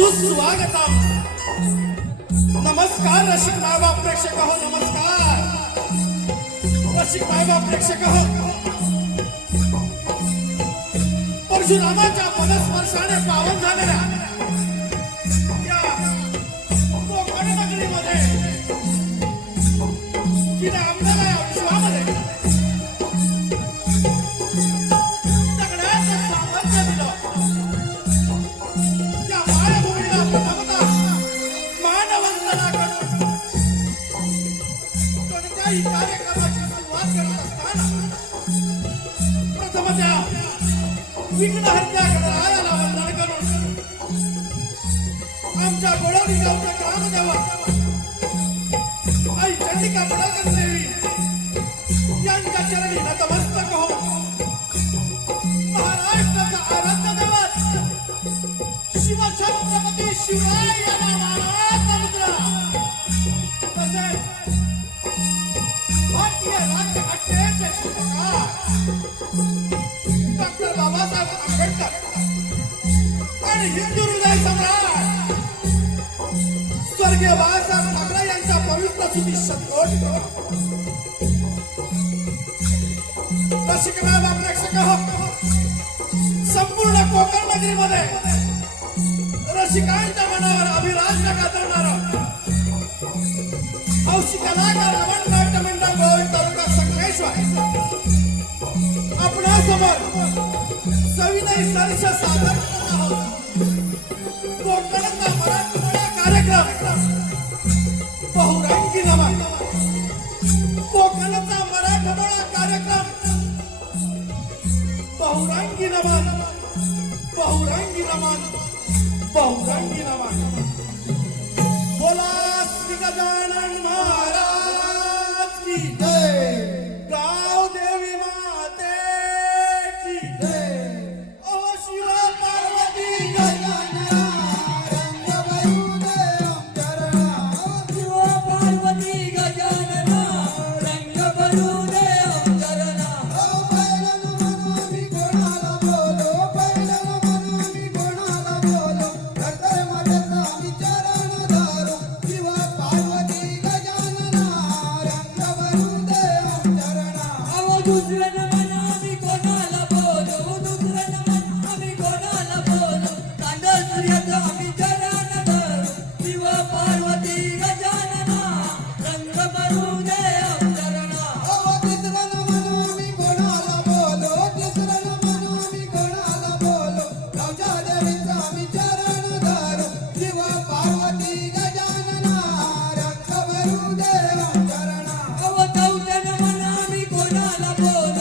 सुस्वागतम. नमस्कार रसिक मायबाप प्रेक्षक हो, नमस्कार रसिक मायबाप प्रेक्षक हो. परशुरामाच्या पदस्पर्शाने पावन झालेल्या या कोकण नगरीमध्ये तिने आम्हाला या विश्वामध्ये सगळ्यांचं सामर्थ्य दिलं. त्या मायभूमीला प्रथमतः मानवंदना करून कोणत्याही कार्यक्रमाची सुरुवात करत असताना प्रथम त्या विघ्नहर्त्या गणरायाला वंदन करून आमच्या गोळवडी गावच्या ग्रामदेवा आई चंडिका पडाकर देवी यांच्या चरणी नतमस्तक हो. महाराष्ट्राचा आराध्य दैवत शिवछत्रपती शिवराय नावाचा मुद्रा तसेच भारतीय राज्यघटनेचे शिल्पकार डॉक्टर बाबासाहेब आंबेडकर आणि हिंदू हृदय सम्राट स्वर्गीय बाळासाहेब ठाकरे यांच्या पवित्र स्मृती सन्मान रसिक मायबाप प्रेक्षक हो. संपूर्ण कोकण नगरीमध्ये रसिकांच्या मनावर अभिलाषा गाजवणारा हौशी कलाकार रमण नाट्य मंडळ गोविंद तालुका संगमेश्वर आपणासमोर सविनय सरस सादर करत आहोत. कोकणचा मराठमोळा कार्यक्रम बहुरंगी नमन. कोकणचा मराठमोळा कार्यक्रम बहुरंगी नमन, बहुरंगी नमन, बहुरंगी नमन. बोला श्री गजानन महाराज की जय. गाव देवी माते की जय. ओ शिव पार्वती गजानना रंग भरून चरणा. शिव पार्वती गजानना रंग भरून चरणा. ओ पहिलं म्हणून मी कोणाला बोलो, पहिलं म्हणून मी कोणाला बोलो. हृदय मध्ये स्वामी चरण धरो. शिव पार्वती गजानना रंग भरून चरणा. अहो दुसरं मन आम्ही कोणाला बोलू, दुसरं मन आम्ही कोणाला बोलू. तांडव सूर्याचं आम्ही चरण धरू. शिव पार्वती गजानना रंग भरून चरणा. ओ तिसरं म्हणून मी कोणाला बोलो, तिसरं म्हणून मी कोणाला बोलो. गावच्या देवीचं आम्ही चरण धरो. शिव पार्वती गजानना रंग भरून चरणा. अहो चौथ्यानं मन आम्ही कोणाला बोलू,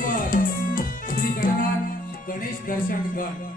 गणेश्वर श्री गणनाथ गणेश दर्शन गण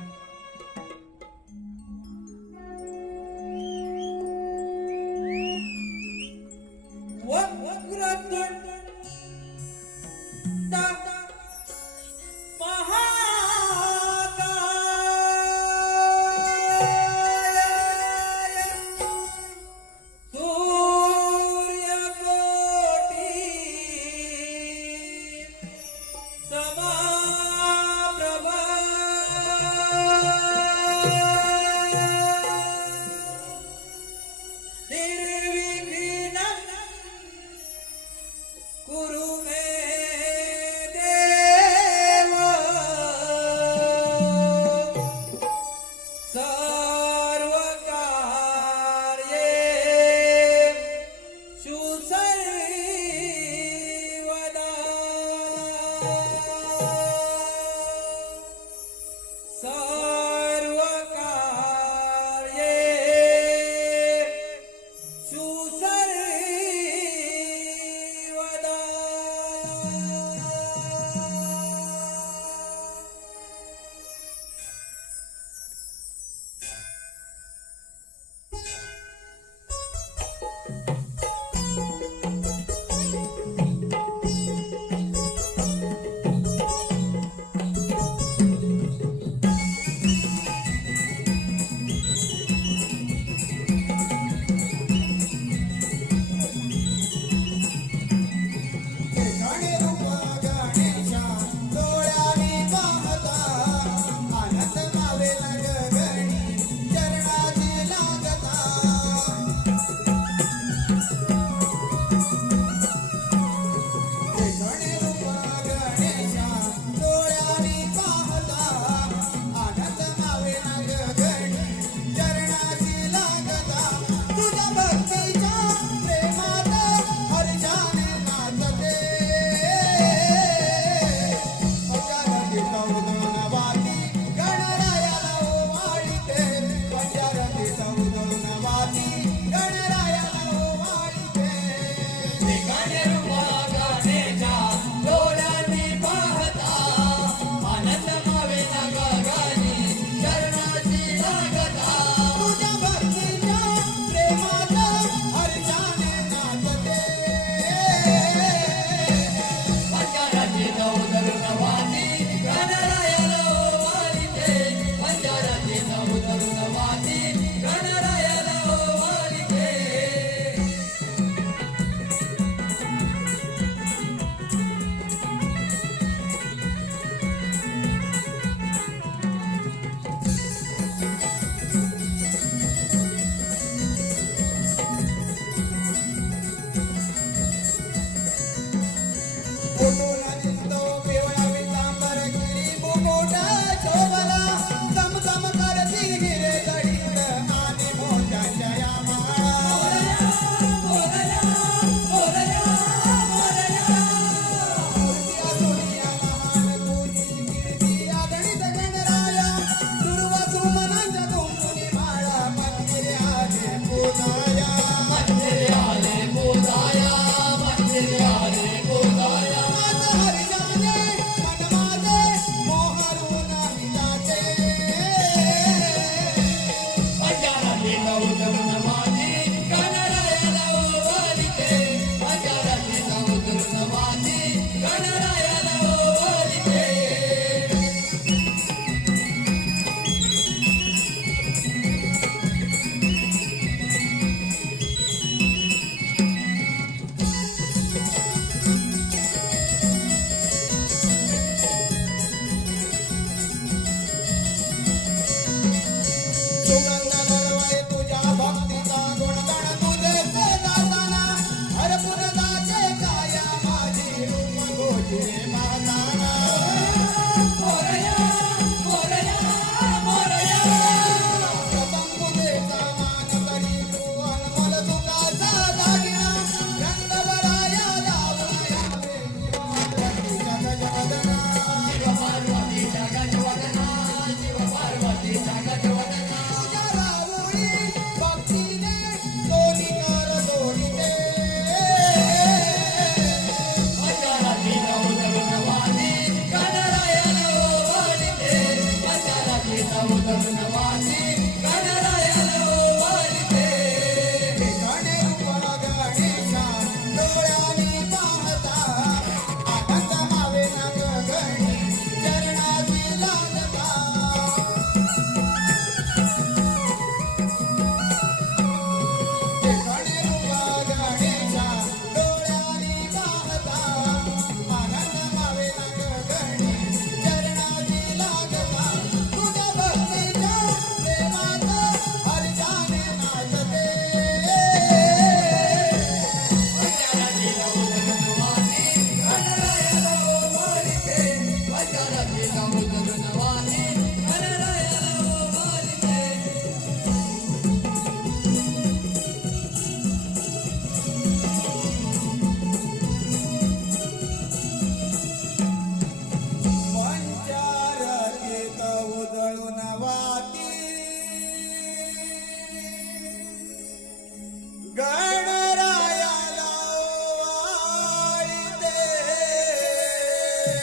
नमस्कार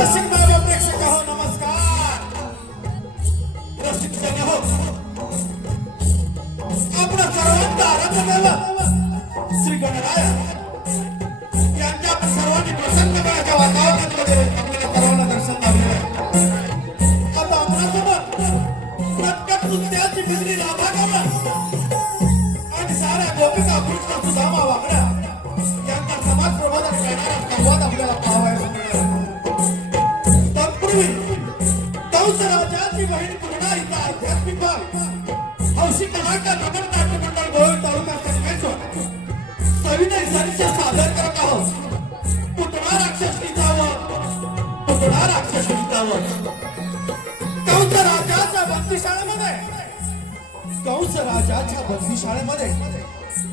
रसिक बाबा प्रेक्षक हो, नमस्कार रसिक जन हो. आपणा सर्वांचा आराध्य दैवत श्री गणराय यांच्या आपण सर्वांनी प्रसन्नमनाच्या वातावरणामध्ये आपल्याला सर्वांना दर्शन लाभलेलं आहे. आता आपणासोबत प्रकट नृत्याची बिजली राभा गमन आणि साऱ्या गोपिका कृष्ण सुदामा वाकड्या यांचा समाज प्रबोधन करणारा संवाद आपल्याला पाहावयास मिळणार आहे. तत्पूर्वी कंस राजाची बहीण पूर्णा हिचा आध्यात्मिक भाग हौशी कलाकार नगर नाट्य मंडळ गोळ तालुका संगमेश्वर सविनय सरीचे सादर करत आहोत. पुतळा राक्षस गीतावर पुतळा राक्षस गीतावर कंस राजाच्या बंदीशाळेमध्ये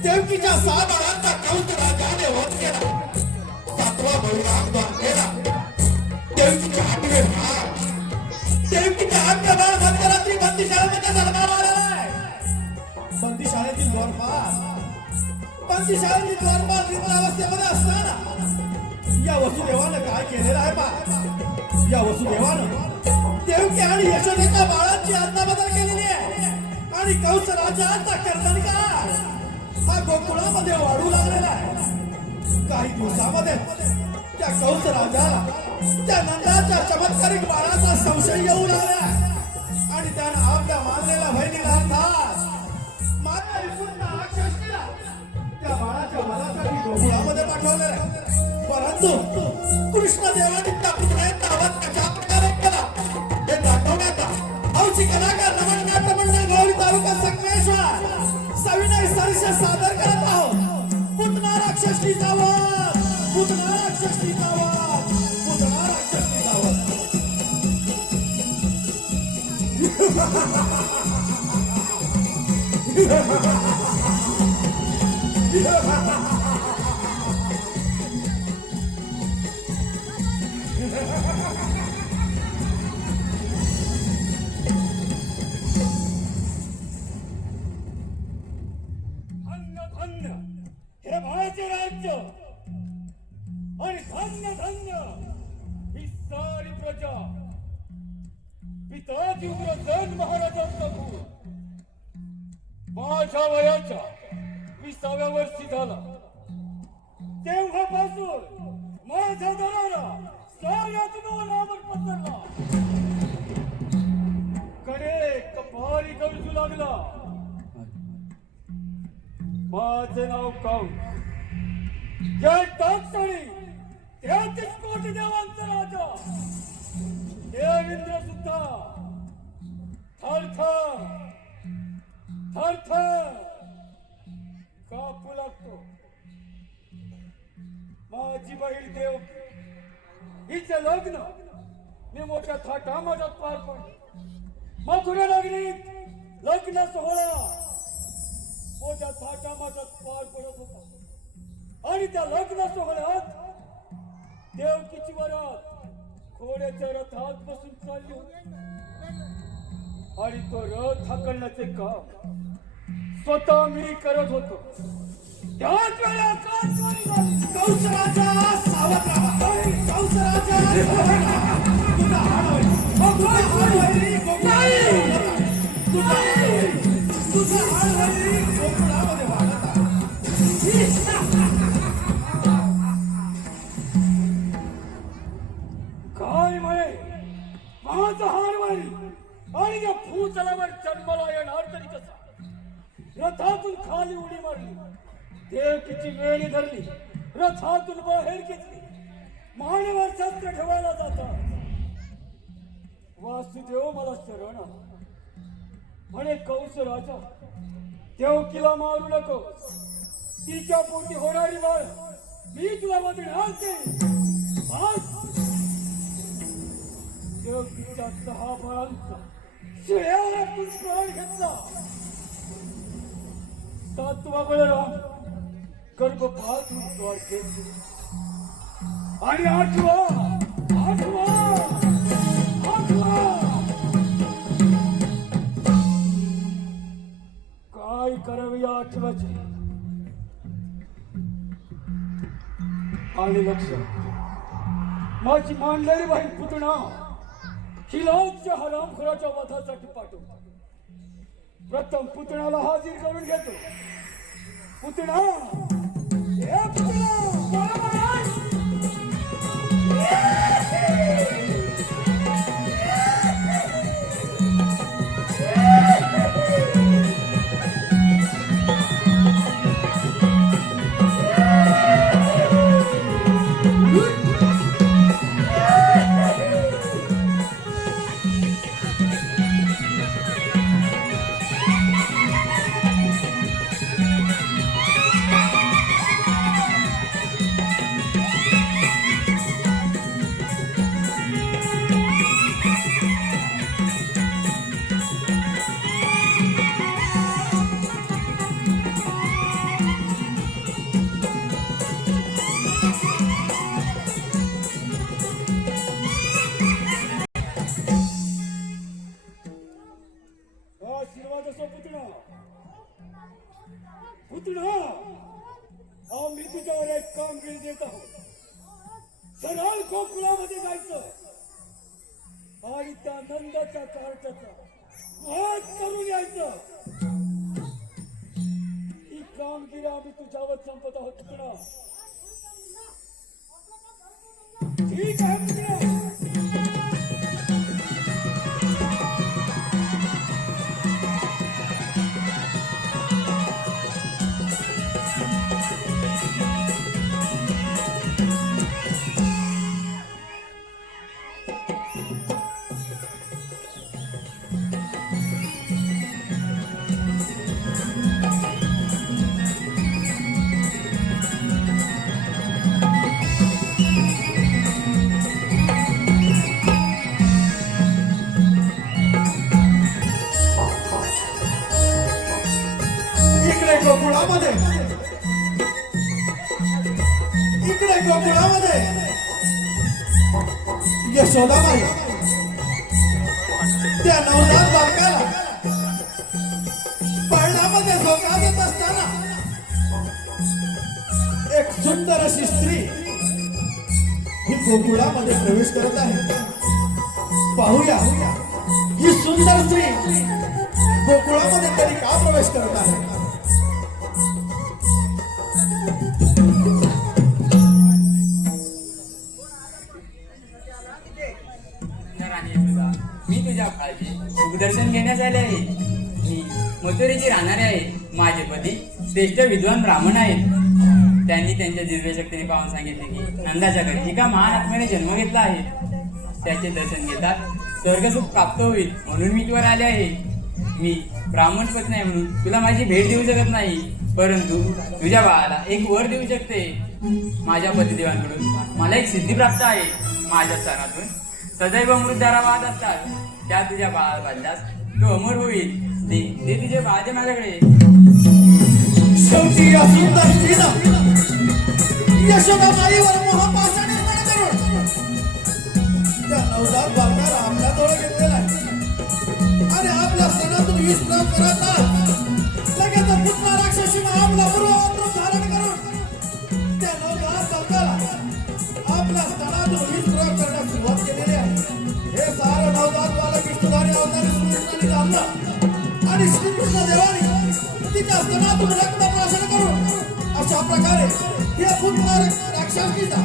देवकीच्या 6 बाळांचा कंस राजाने वध केला. 7वा बळीराम द्वार केला. देवकीचे 8वे बाळ देवकीचे 8वे बाळ मध्यरात्री बंदीशाळेमध्ये जन्माला आलेला आहे. बंदीशाळेतील द्वारपाल निद्रावस्थेमध्ये असताना या वसुदेवानं काय केलेलं आहे पा. या वसुदेवानं देवकी आणि यशोदेच्या बाळांची अदलाबदल केलेली आहे आणि कंस राजाचा कर्दनकार हा गोकुळामध्ये वाढू लागलेला आहे. काही दिवसामध्ये त्या कंस राजाला त्या नंदाच्या चमत्कारिक बाळाचा संशय येऊ लागला आणि त्यानं आपल्या मानलेल्या बहिणीला अर्थात माता विष्णूंना राक्षसीला त्या बाळाच्या वधासाठी गोकुळामध्ये पाठवलेलं आहे. परंतु कृष्णदेवाने त्या पुतळ्याचा वध कशा प्रकारे केला हे दाखवण्याचा हौशी कलाकार नगर नाट्य मंडळ गौरी तालुका संगमेश्वर सविनय सरीचे सादर करत आहोत. पुतना राक्षसीचा वध, पुतना राक्षसीचा वध, पुतना राक्षसीचा वध. धन्य धन्य हे माझे राज्य आणि धन्य धन्य ही सारी प्रजा. पिता उग्रसेन महाराजांचा भूल माझ्या वयाच्या 20व्या वर्षी झाला. तेव्हापासून माझा दरारा साऱ्या जीवनावर पसरला. कडे कपारी गरजू लागला. माझे नाव कंस. जय टाकसाळी 33 कोटी देवांचा राजा देवेंद्र सुद्धा थरथर थरथर कापू लागतो. माझी बहीण देव हिचे लग्न मी मोठ्या थाटामाटात पार पडले. मथुरा नगरीत लग्न सोहळा मोठ्या थाटामाटात पार पडत होता आणि त्या लग्न सोहळ्यात देवकीची वरात घोड्याच्या रथात बसून चालली होती आणि तो रथ हाकलण्याचे काम स्वतः मी करत होतो. त्याच वेळी आकाशवाणी झाली. कंस राजा सावध राहा. कंस राजा सावध राहा. तुझा हाड होईल. तुझा हाड होईल. तुझा हाड होईल. गोकुळामध्ये वाढत आहे. काय म्हणे माझा हारवारी आणि या भूतलावर जन्माला येणार तरी कसा. रथातून खाली उडी मारली. देवकीची वेळी धरली. रथातून बाहेर घेतली. मानेवर शस्त्र ठेवायला जातात. वासुदेव मला शरण आला. म्हणे कंस राजा देवकीला मारू नको. तिच्या पोटी होणारी बाळ मी तुला वधणार ते. देवकीच्या 6 बाळांचा गर्भपात द्वारकेत आणि आठवा काय करावे या आठवाचे आणि लक्ष माझी मांडलेली बाई पुतणा हिलाच्या हरामखोराच्या वधासाठी पाठवतो. प्रथम पुतणाला हाजीर करून घेतो. पुतणा ए पुतणा आशीर्वाद असो पुतणा. पुतणा आम्ही तुझ्यावर एक कामगिरी देत आहोत. सरळ गोकुळामध्ये जायचं आणि त्या नंदाच्या कार्टाचा वध करून यायचं. ही कामगिरी आम्ही तुझ्यावर संपत आहोत पुतणा. ठीक आहे पुतणा. इकडे गोकुळामध्ये यशोदाबाई त्या नवजात बालकाला पाळण्यामध्ये झोका देत असताना एक सुंदर अशी स्त्री ही गोकुळामध्ये प्रवेश करत आहे. पाहूया ही सुंदर स्त्री गोकुळामध्ये तरी का प्रवेश करत आहे. मी तुझ्या काळजी सुखदर्शन घेण्यास आले आहे. मी मथुरेची राहणारे आहे. माझे पती श्रेष्ठ विद्वान ब्राह्मण आहेत. त्यांनी त्यांच्या दिव्य शक्तीने पाहून सांगितले की नंदाच्या घरी एका महान आत्म्याने जन्म घेतला आहे. त्याचे दर्शन घेतात स्वर्गसुख प्राप्त होईल म्हणून मी तुवर आले आहे. मी ब्राह्मण पत्नी आहे म्हणून तुला माझी भेट देऊ शकत नाही, परंतु तुझ्या बाळाला एक वर देऊ शकते. माझ्या पतिदेवांकडून मला एक सिद्धी प्राप्त आहे. माझ्या स्तनातून सदैव अमृतधारा वाहत असतात. त्या तुझ्या बाळाला बांधल्यास तो अमर होईल. ते तुझे बाळाचे माझ्याकडे. शेवटी या सुंदर स्त्रीनं यशोदाबाईवर मोहपाशाने करून त्या नवजात बालकाला आपल्या जवळ घेतलेला आहे आणि आपल्या स्तनातून विष प्रयोग करत लगेच पुतना राक्षसीनं आपला पूर्ववत धारण करून त्या नवजात बालकाला आपल्या स्तनातून विष प्रयोग करण्यास सुरुवात केलेली आहे. हे सारं नवजात बालक विष्णुधारी अवतारी श्रीकृष्णाने जाणलं आणि श्रीकृष्ण देवाने तिच्या स्तनातून रक्तप्राशन करून अशा प्रकारे या पुतना राक्षसीचा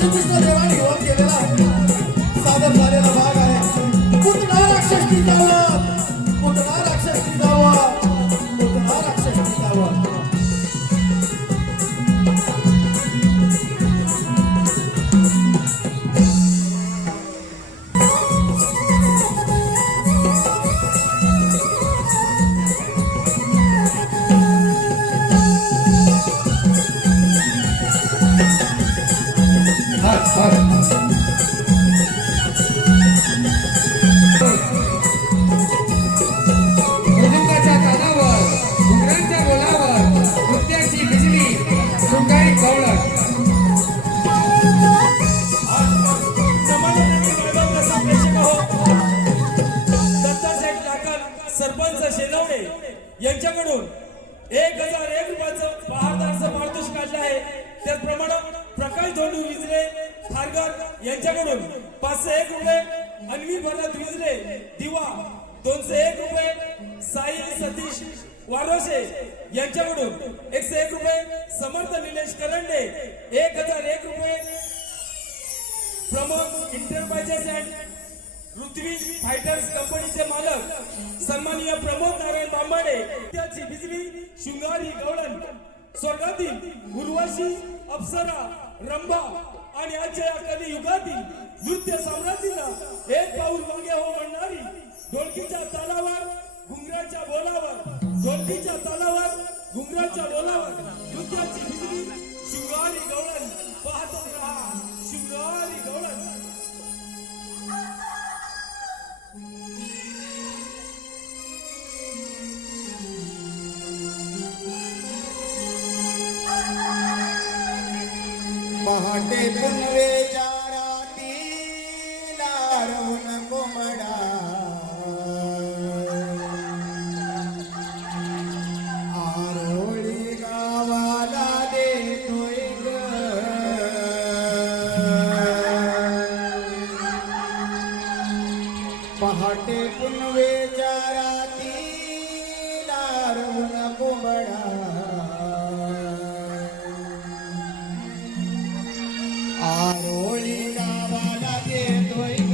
श्रीकृष्ण देवाने वध केलेला आहे. सादर झालेला भाग आहे पुतना राक्षसीचा वध. पुतना राक्षसीचा वध. पुतना राक्षसीचा वध. यांच्याकडून 1001 रुपयाचं बहारदारचं पारितोषिक काढलं आहे. त्याचप्रमाणे प्रकाश धोंडू विजरे खारघर यांच्याकडून 501 रुपये, अन्वी भरत विजरे दिवा 201 रुपये, साई सतीश वारोशे यांच्याकडून 101 रुपये, समर्थ निलेश करंडे 1001 रुपये, Pramod enterprises and Ritviz fighters कंपनीचे मालक सन्माननीय प्रमोद नारायण बांबाडे, त्याची बिजली शृंगारी गवळण स्वर्गातील उर्वशी अप्सरा रंभा आणि आजच्या या कलियुगातील नृत्य साम्राज्याला एक पाऊल मागे हो म्हणणारी ढोलकीच्या तालावर घुंगराच्या बोलावर, ढोलकीच्या तालावर घुंगराच्या बोलावर नृत्याची बिजली शृंगारी गवळण पाहतच रहा शृंगारी गवळण. पहाटे पुनवेच्या राती लारवून कोंबडा आरोळी गावाला देतोय ग. पहाटे पुनवेच्या राती लारवून कोंबडा आरोळी गावाला देतोय ग.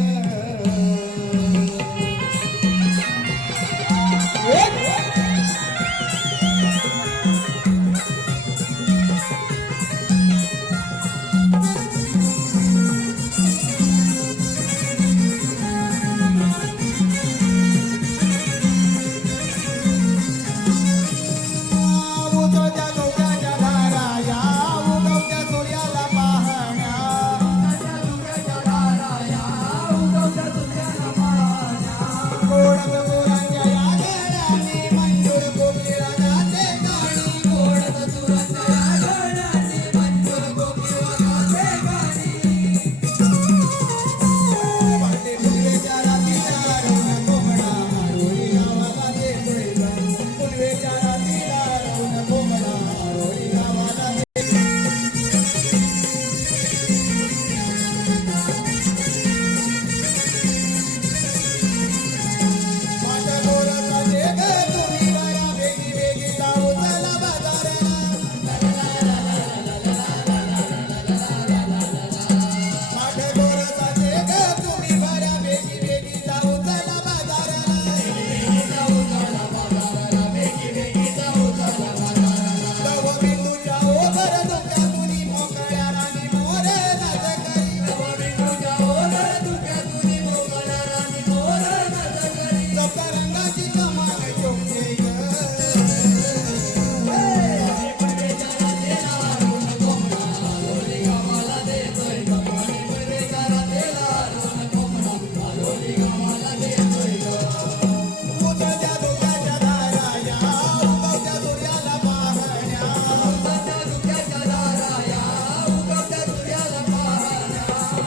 उगवत्या डोक्याच्या धारा या उगवत्या सूर्याला पाहण्या. गोडत सुरांच्या या गळ्याने मंजूर कोकिळा गाते गाणी. गोडत सुरांच्या या गळ्याने मंजूर कोकिळा गाते गाणी. पहाटे पुनवेच्या रातीला रवून कोंबडा आरोळी गावाला देतोय ग. पुनवेच्या रातीला रवून कोंबडा आरोळी गावाला माझ्या गोरचा देग तुम्ही बरा वेगी वेगी जाऊ चला बाजाराला. माझ्या गोरचा देग तुम्ही बरा वेगी वेगी जाऊ चला बाजाराला. तव बिंदूच्या ओघर धुक्यातूनी मोकळ्या राणी मोर नाच करी. सप्तरंगाची कमान शोभते ग. उगवत्या डोक्याच्या धारा या उगवत्या सूर्याला पाहण्या.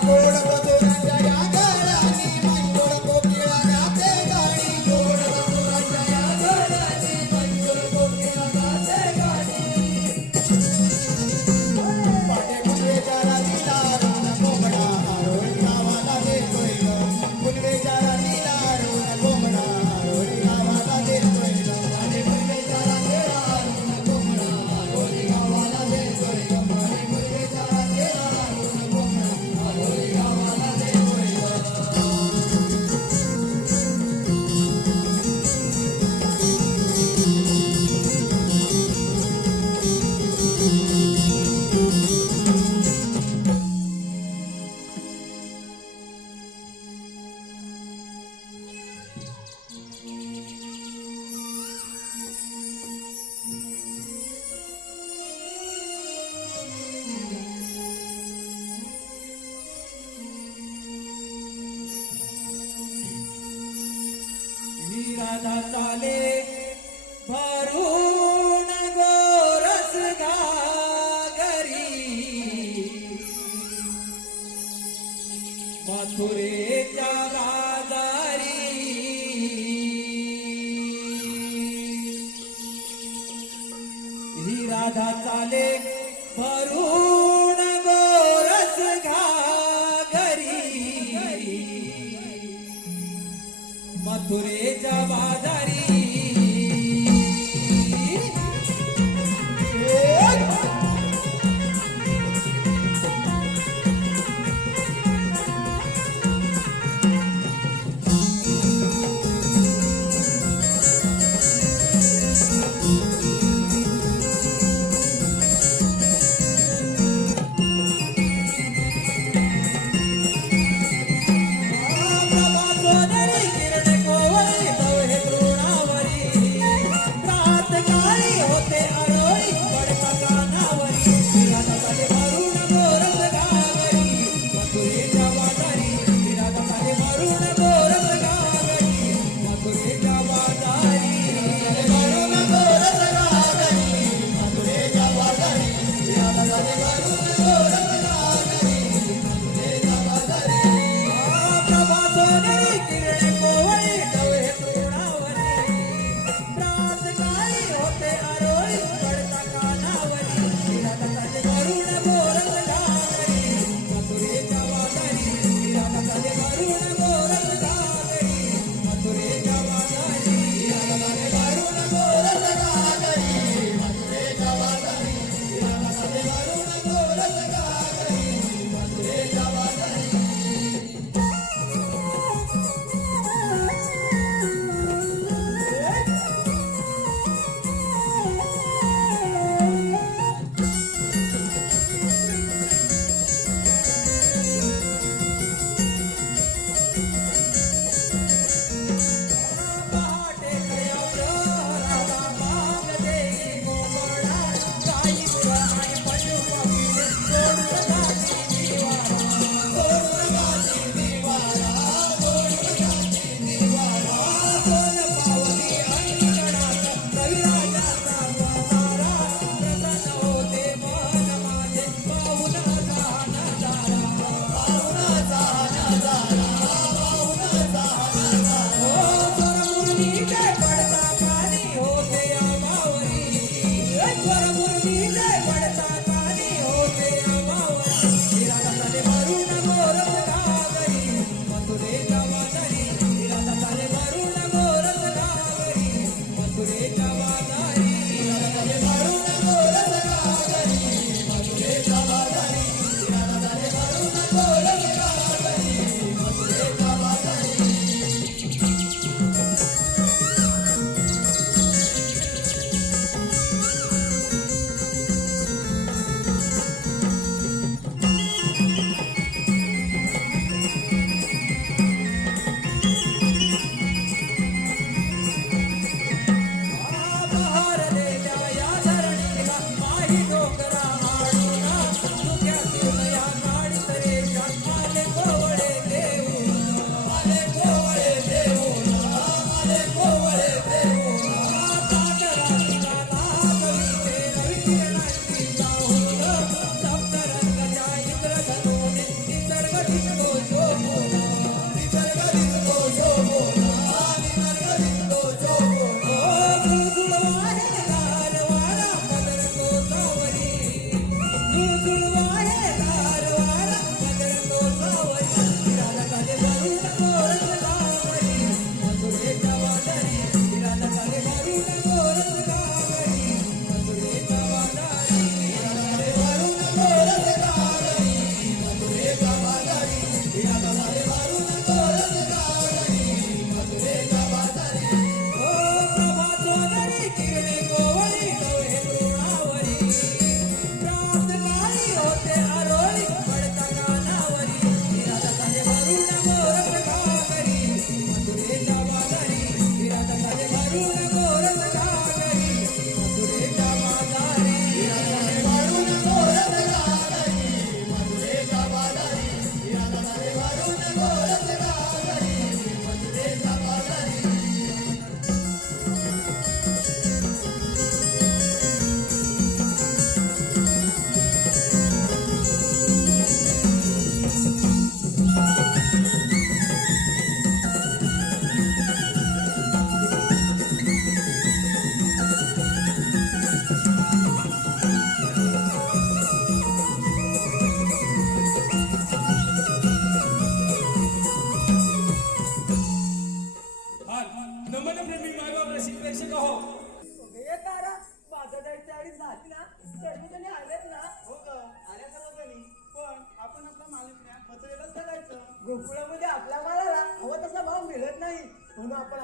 गोड मधुराच्या या गळ्याने मंजूर कोकिळा गाते गाणी. गोड मधुराच्या या गळ्याने मंजूर कोकिळा गाते गाणी. पहाटे पुनवेच्या रातीला रवून कोंबडा आरोळी गावाला देतोय ग. पुनवेच्या रातीला रवून कोंबडा आरोळी गावाला देतोय ग. पहाटे पुनवेच्या रातीला रवून कोंबडा आरोळी गावाला देतोय ग. पहाटे पुनवेच्या रातीला रवून कोंबडा आरोळी गावाला देतोय ग. राधा चाले भरून गोरस घागरी. मथुरेच्या बाजारी ही राधा चाले भरून गोरस घागरी मथुरेच्या बाजारी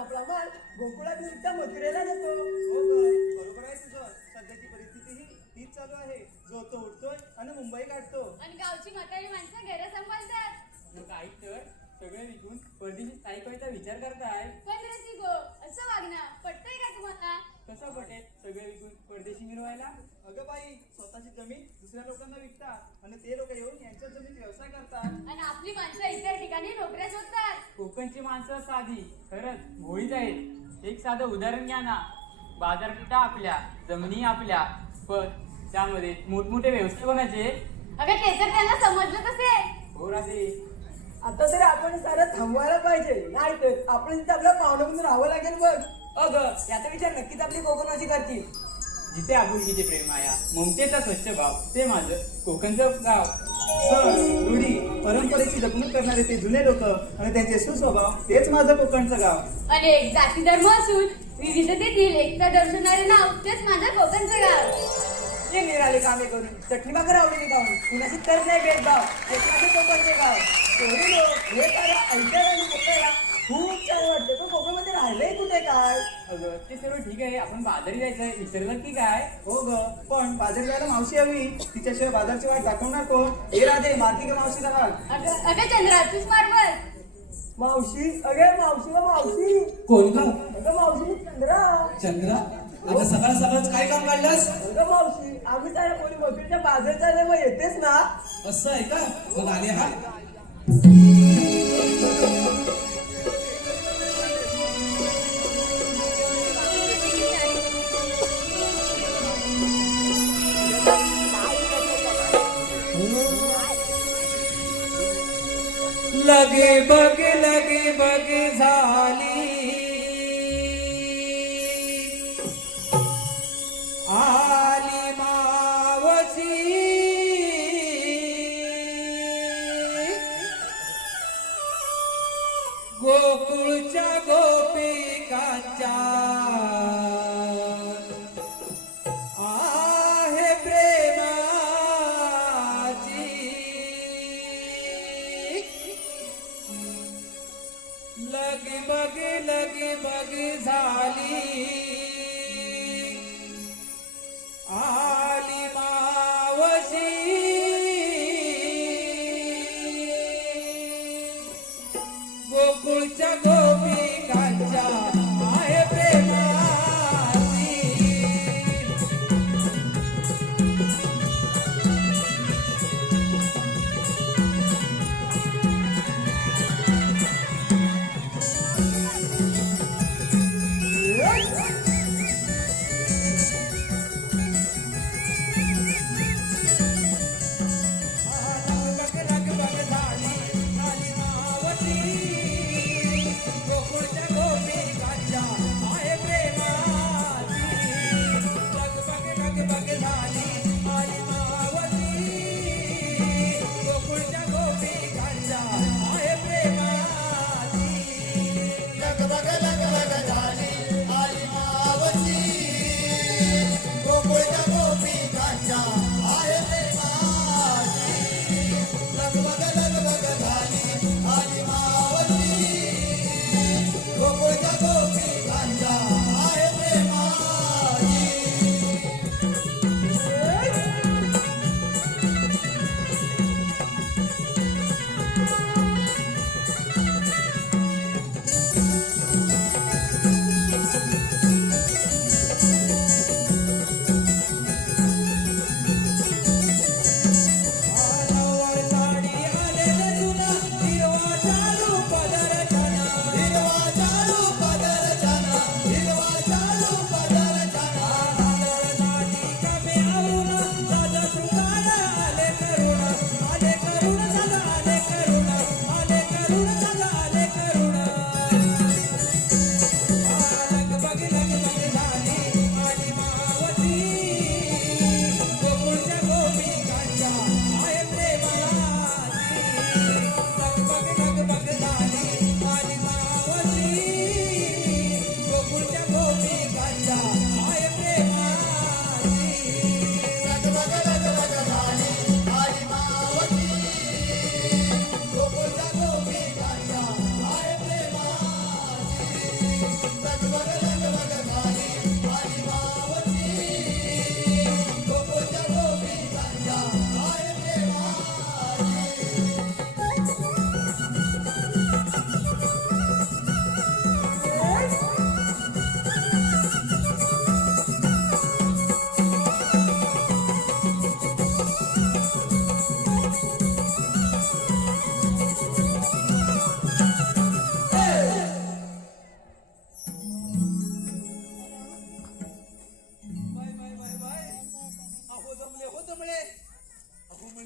आपला माल गोकुळात मथुरेला नेतो. हो ग, बरोबर आहे तुझं. सध्याची परिस्थिती ही तीच चालू आहे. जो तो उठतोय आणि मुंबई काढतो. आणि गावची म्हातारी माणसं घरं सांभाळतात. मग काही तर सगळे विकून परदेशी स्थायिक व्हायचा विचार करताय. पण रसिको गो असं वागणं पटतंय का तुम्हाला? कसं पटेल सगळे विकून परदेशी मिरवायला? अगं बाई, स्वतःची जमीन दुसऱ्या लोकांना विकतात आणि ते लोक येऊन यांच्या जमीन व्यवसाय करतात. आणि आपली माणसं इतर ठिकाणी नोकऱ्या शोधतात. कोकणची माणसं साधी खरंच भोळीच आहेत. एक साधं उदाहरण घ्या ना. बाजारपेठा आपल्या, जमिनी आपल्या, पण त्यामध्ये मोठमोठे व्यवसाय कोणाचे? अगं ते तर त्यांना समजलं कसे? हो राधे. आता तरी आपण सारं थांबवायला पाहिजे, नाही तर आपण तिथे आपल्या पाहुण्याकडून राहावं लागेल बघ. अगं याचा विचार नक्कीच आपली कोकणवासी करतील. जिथे आपुलकीचे प्रेम माया, ममतेचा स्वच्छ भाव, ते माझं कोकणचं गाव. सण, रूढी, परंपरेची जपणूक करणारे ते जुने लोक आणि त्यांचे सुस्वभाव, तेच माझं कोकणचं गाव. अनेक जाती धर्म असून विविधतेतील एकता दर्शवणारे नाव तेच माझं कोकणचं गाव. हे निराळे कामे करून चटणी भाकर आवडीने खाऊन कुणाशी तर नाही भेदभाव, तेच माझे कोकणचे गाव. कोणी लोक हे सारं ऐकायला आणि बघायला खूप छान वाटतं, पण कोकणमध्ये राहिलंय कुठे काय? अगं ते सर्व ठीक आहे, आपण बाजारी जायचंय, विसरलं की काय? हो ग, पण बाजार जायला मावशी हवी. तिच्याशिवाय बाजारची वाट दाखवणार कोण? हे राधे, मारती का मावशीला भाग? अगं चंद्रा तूच मारवर. मावशी, अगे मावशी व मावशी. कोण का? अगं मावशी चंद्रा. चंद्रा, आता सकाळ सकाळच काय काम काढलंस? अगं मावशी, आम्ही साऱ्या कोणी मथुरेच्या बाजार चालले, मग येतेस ना? असं आहे का? मग आले हा. लगे बग झाली आली मावशी गोकुळच्या गोपिकाच्या आहे प्रेमाची लगे बग झाली आली मावशी गोकुळच्या गोपिकाच्या आहे प्रेमाची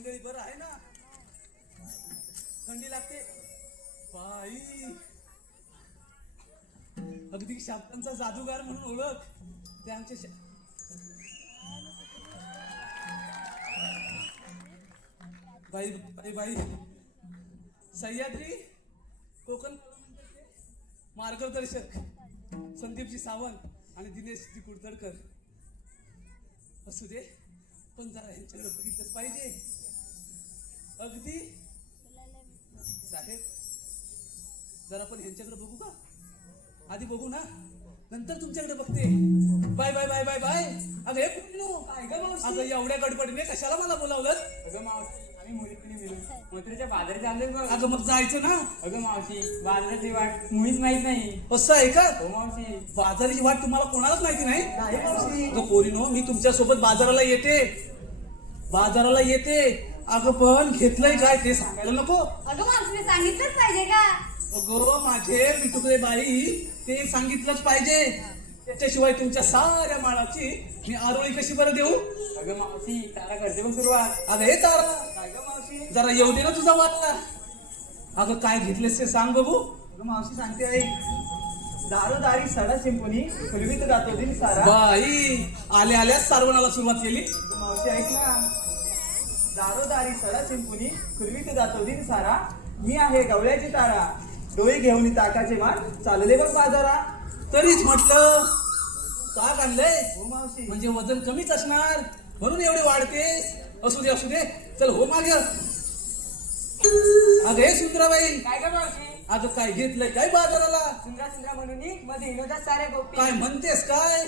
मंडळी बरं आहे ना? थंडी लागते बाई. अगदी शाब्दांचा जादूगार म्हणून ओळख ते आमचे बाई बाई बाई. सह्याद्री कोकण मार्गदर्शक संदीपजी सावंत आणि दिनेशजी कुडतरकर असू दे, पण जरा यांच्याकडे बघितलंच पाहिजे. अगदी साहेब जरा पण ह्यांच्याकडे बघू का? आधी बघू ना, नंतर तुमच्याकडे बघते. Bye bye bye bye bye. अगं हे कुठलं काय ग मावशी? अगं एवढ्या गडबडीने कशाला मला बोलावलं? अगं मावशी, आम्ही मुलीपणी मिळून मथुरेच्या बाजारात आलोय बघ. अगं मग जायचं ना. अगं मावशी, बाजाराची वाट मुळीच माहित नाही. असं आहे का? हो मावशी. बाजाराची वाट तुम्हाला कोणालाच माहिती नाही? अगं पोरीनो, मी तुमच्या सोबत बाजाराला येते. अगं पण घेतलंय काय ते सांगायला नको? अगं मावशीने सांगितलंच पाहिजे का? अगं माझे मिठुकले बाई, ते सांगितलंच पाहिजे. त्याच्याशिवाय तुमच्या साऱ्या माळाची मी आरोळी कशी बरं देऊ? अगं मावशी, तारा करते मग सुरुवात. अगं हे तारा, काय ग मावशी? जरा येऊ दे ना तुझा वाटला. अगं काय घेतलेस ते सांग बघू. अगं मावशी सांगते आई, दारोदारी सडा शिंपुनी पूर्वीत जातो दिन सारा. बाई आल्याच सारवणाला सुरुवात केली. अगं मावशी ऐक ना, दारोदारी सडा शिंपुनी पूर्वीत जातो दिन सारा. मी आहे गवळ्याची तारा, डोळे घेऊन ताकाचे मार चालले बघ बाजारा. तरीच म्हटलं ताक आणलंय हो मावशी. म्हणजे वजन कमीच असणार म्हणून एवढे वाढतेस. असू दे चल हो माग. अगं हे सुंदराबाई, काय ग मावशी? अगं काय घेतलंय काय बाजाराला? सुंदरा म्हणून मध्ये हिनोदा साऱ्या गोपी. काय म्हणतेस काय?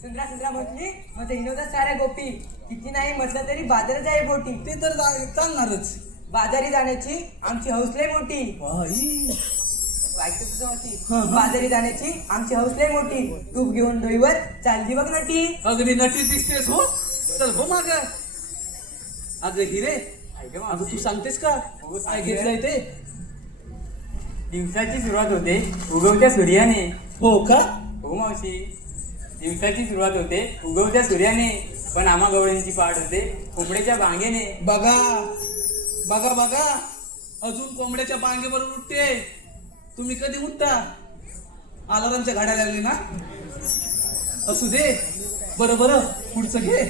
सुंदरा म्हणली मध्ये हिनोदा साऱ्या गोपी. किती नाही म्हटलं तरी बाजारात जाई बोटी. ते तर चालणारच. बाजारी जाण्याची आमची हौसले मोठी. बाई ऐकतो तुझं मावशी? हा, हा. बाजारी जाण्याची आमची हौसले मोठी. तूप घेऊन डोईवर चालली बघ नटी. अगदी नटी दिसतेस हो. चल हो माग. अगं हिरे, ऐक ग अगं तू मावशी, सांगतेस का हो, काय सांगते. घेतलंय ते? दिवसाची सुरुवात होते उगवत्या सूर्याने. हो का? हो मावशी, दिवसाची सुरुवात होते उगवत्या सूर्याने, पण आम्हा गवळ्यांची पाठ होते कोंबड्याच्या बांगेने. बघा बघा बघा, अजून कोंबड्याच्या बांगेवर उठते. तुम्ही कधी उठता? अलारामच्या गाड्या लागली ना. असू दे, बरं पुढचं घे.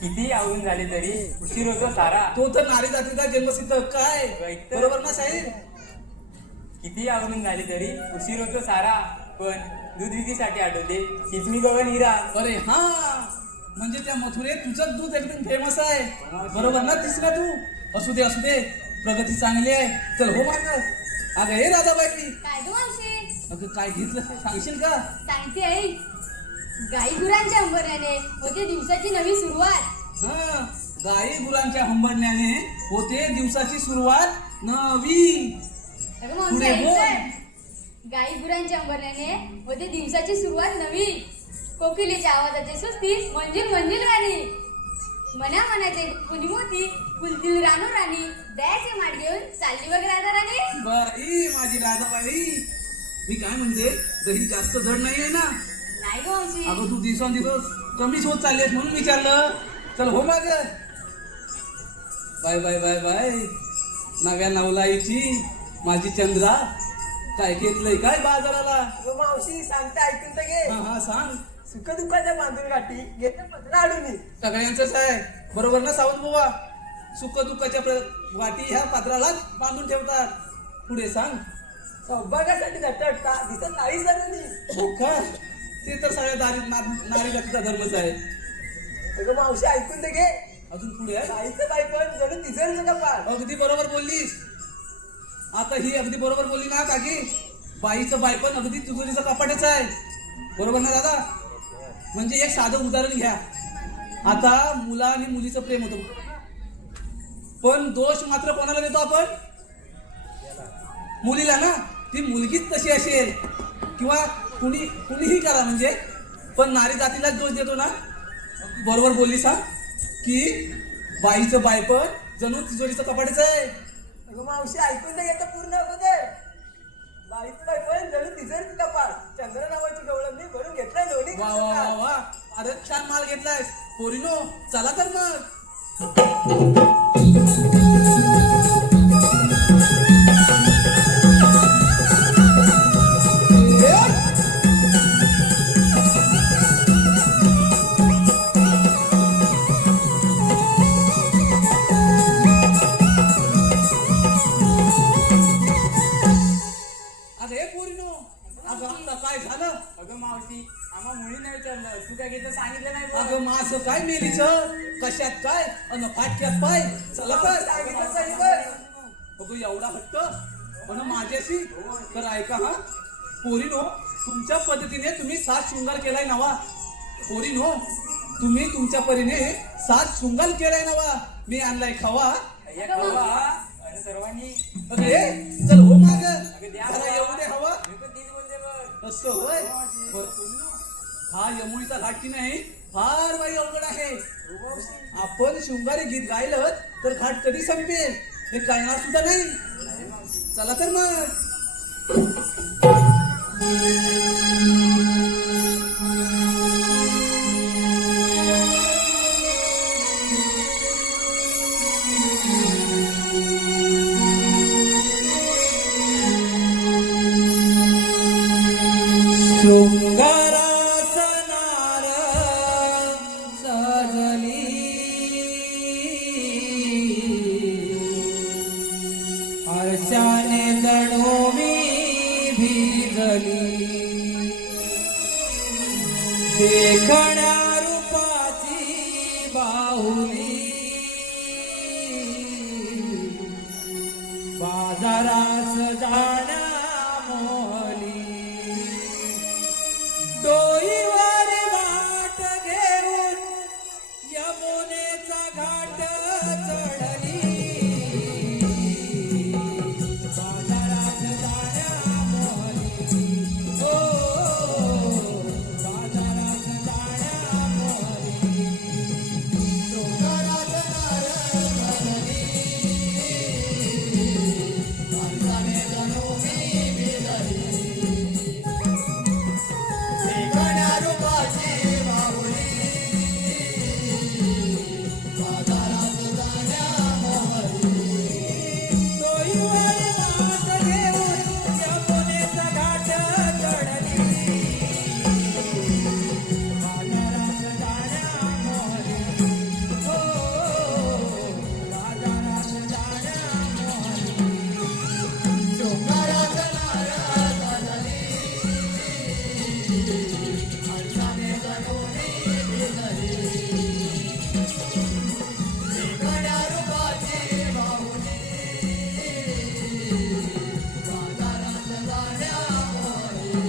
किती आवरून झाले तरी उशीर होतो सारा. तो तर नारी जातीचा जन्मसिद्ध काय, ऐकतं. बरोबर ना साहेब? किती आवरून झाले तरी उशीर होतो सारा, पण दूध विक्रीसाठी आठवते किचमी गवळण हिरा. अरे हा, म्हणजे त्या मथुरेत तुझं दूध एकदम फेमस आहे. बरोबर ना तिसरा तू? असू दे प्रगती चांगली आहे. चल हो माग. अगं हे राधाबाई, काय गं मावशी? अगं काय घेतलं ते सांगशील का? सांगते आई. गाई गुरांच्या अंबरण्याने होते दिवसाची नवी सुरुवात. हा, गाई गुरांच्या हंबरण्याने होते दिवसाची सुरुवात नवी. अगं मावशी पुढे बोल. ऐकतंय? गाई गुरांच्या अंबरण्याने होते दिवसाची सुरुवात नवी. कोकिलेच्या आवाजाचे सुस्ती मंजिल राणी. मनाचे कुणी मोती फुलतील रानो राणी. दयाचे माठ घेऊन चालली बघ राधा राणी. बाई माझी राधाबाई, मी काय म्हणते, दही जास्त जड नाहीये ना? नाही गं मावशी. अगं तू दिवसांदिवस कमीच होत चाललीस म्हणून विचारलं. चल हो माग. बाय नव्या नवलाईची माझी चंद्रा, काय घेतलंय काय बाजाराला? अगं मावशी सांगते ऐकून तर घे. हा सांग. सुख दुःखाच्या बांधून गाठी घेते पत्र आडून. सगळ्यांचंच आहे, बरोबर ना सावंत बुवा? सुख दुःखाच्या वाटी ह्या पात्रालाच बांधून ठेवतात. पुढे सांग. सौभाग्यासाठी झटटता दिसत नाही सरांनी. हो का? ते तर सगळ्या नारी जातीचा धर्मच आहे. अगं मावशी ऐकून तर घे. अजून पुढे आहे. बाईचं बाई पण जणू तिसरच का पार. अगदी बरोबर बोललीस. आता ही अगदी बरोबर बोलली ना काकी? बाईचं बायपण अगदी तिजोरीचं कपाटच आहे. बरोबर ना दादा? म्हणजे एक साधं उदाहरण घ्या. आता मुला आणि मुलीचं प्रेम होतं, पण दोष मात्र कोणाला देतो आपण? मुलीला ना. ती मुलगीच तशी असेल किंवा कुणीही करा म्हणजे, पण नारी जातीलाच दोष देतो ना. बरोबर बोललीस हा, की बाईचं बायपण जणू तिजोरीचं कपाटच आहे. अगं मावशी ऐकून तर घेतं पूर्ण अगोदर. बाईचं बाई पण जणू तिसरच का पार. चंद्र नावाची गवळण मी भरून घेतलाय लोणी. वा वा वा वा, अरे छान माल घेतलायस पोरीनो. चला तर मग अगं हे पोरीनो, अगं आता काय झालं? अगं मावशी आम्हा मुलीने विचारलं तू काय घेतलं सांगितलं नाही बघ. अगं माझं काय मेलीच कशात काय अन फाटक्यात पाय चला तर सांगितलं सांगितलं. अगं एवढा हट्ट पण माझ्याशी तर ऐका हा पोरीनो, तुमच्या पद्धतीने तुम्ही 7 शृंगार केलाय नवा. पोरीनो, तुम्ही तुमच्या परीने 7 शृंगार केलाय नवा. मी आणलाय खावा. या खावा आणि सर्वांनी अगं हे चल हो माग द्या जरा येऊ दे हवा. मी पण तीच बोलते बघ. असं होय बरं पोरीनो, हा यमुळीचा घाट की नाही फार बाई अवघड आहे. आपण शृंगारी गीत गायलं तर घाट कधी संपेल हे कळणार सुद्धा नाही. चला तर मग. शृंगारासनार सजली हर्षाने जणू मी भिजली देखण्या रूपाची बाहुली बाजारास जाण्या मोहली डोईवर वाट घेऊन यमुनेचा घाट चढली बाजारात जाण्या मोहली हो बाजारात जाण्या मोहली डोंगरात नारळ माणसाने जणू मी भिजली देखण्या रूपाची बाहुली बाजारात जाण्या मोहली डोईवर वाट घेऊन यमुनेचा घाट चढली बाजारात जाण्या मोहली हो बाजारात जाण्या मोहली शृंगारात नारळ सजली हर्षाने जणू मी भिजली देखण्या रूपाची बाहुली बाजारात जाण्या मोहली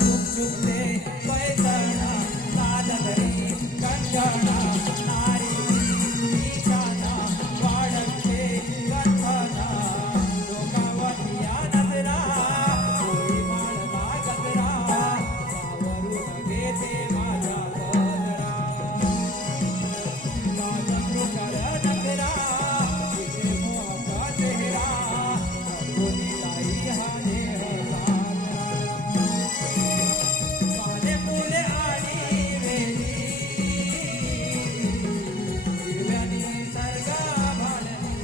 चुकते पैठणा सादरी कंठणा नारी ईशाना वाढते कंठणा डोकावतिया नजरा कोळी माळवा गजरा वावरून घेते माझ्या गजरा माझा मृगर नगरा तिथे मोहचा चेहरा रंगोली लाई हा देह साजरा पाने फुले आणि वेली हिरव्यानी सरगा भाडली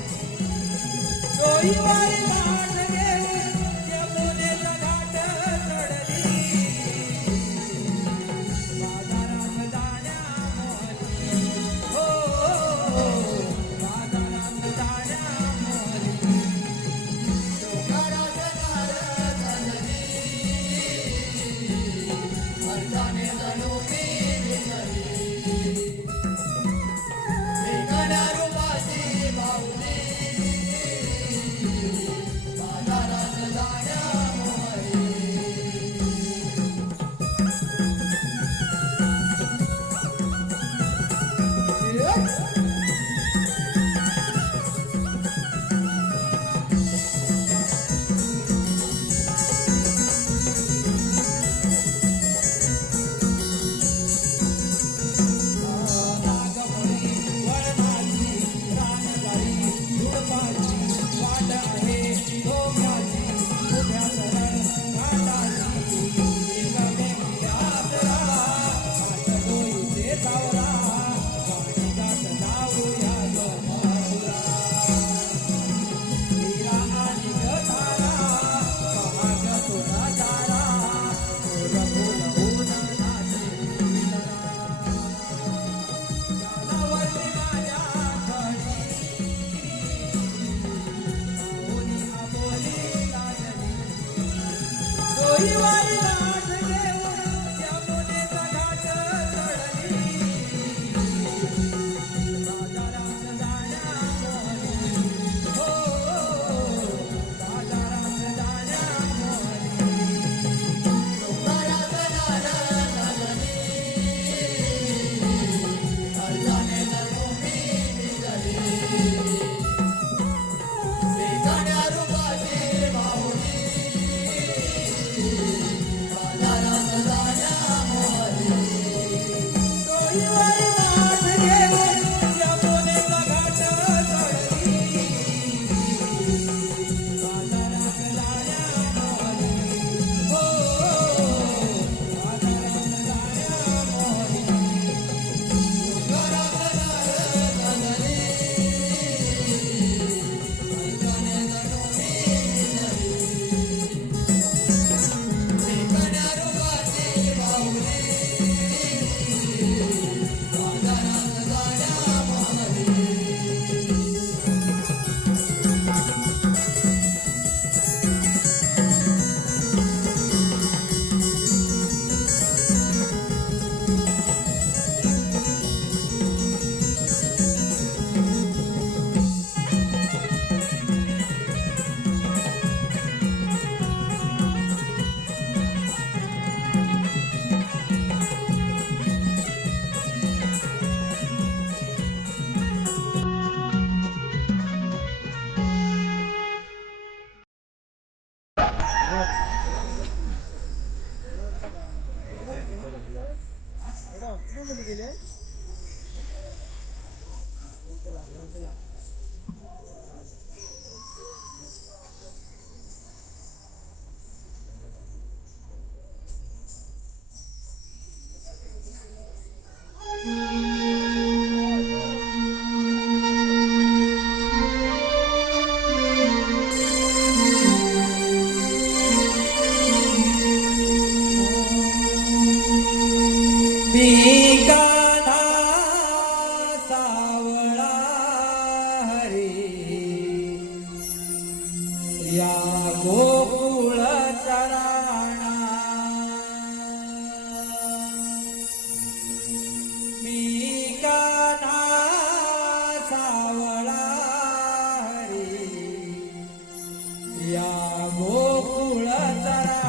डोईवर वाट घेऊन यमुनेचा घाट चढली बाजारात जाण्या मोहली हो बाजारात जाण्या मोहली डोंगरात नारळ सजली हर्षाने जणू मी भिजली देखण्या रूपाची बाहुली मी कान्हा सावळा हरी या गोकुळ चराणा मी कान्हा सावळा हरी या गोकुळ चराणा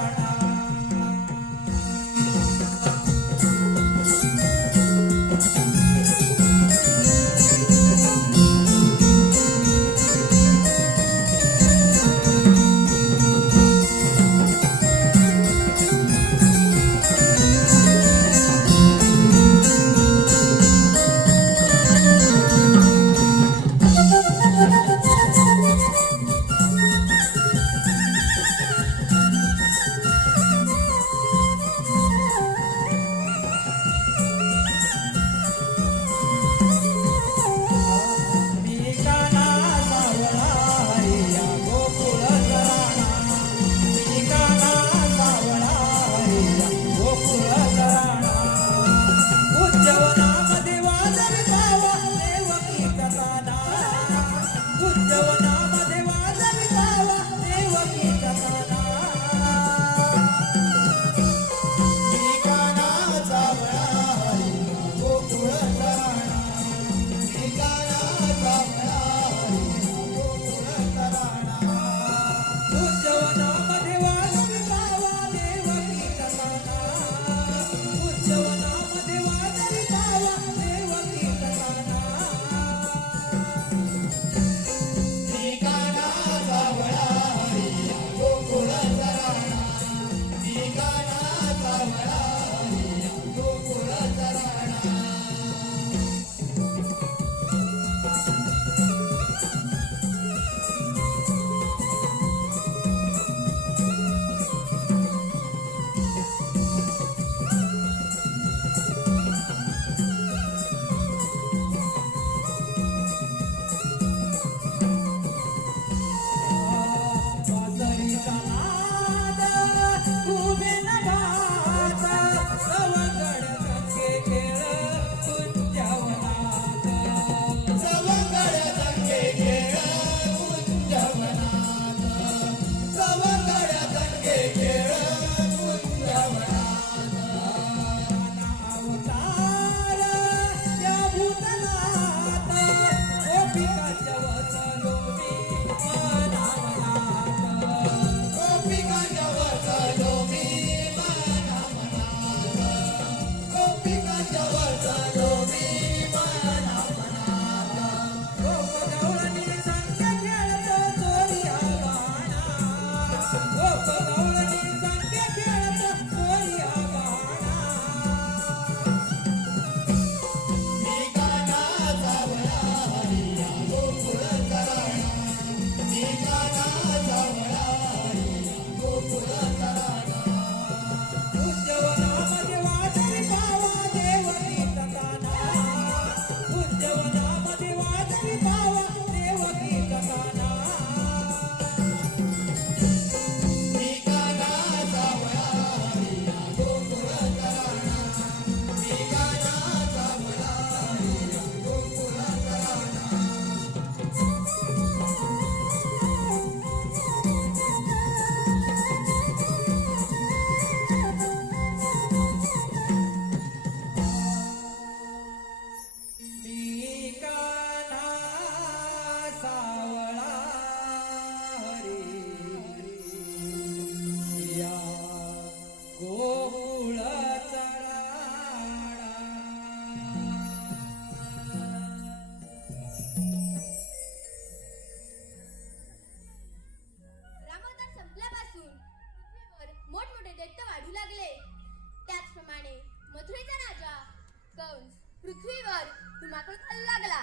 पृथ्वीवर धुमाकूळ घालू लागला.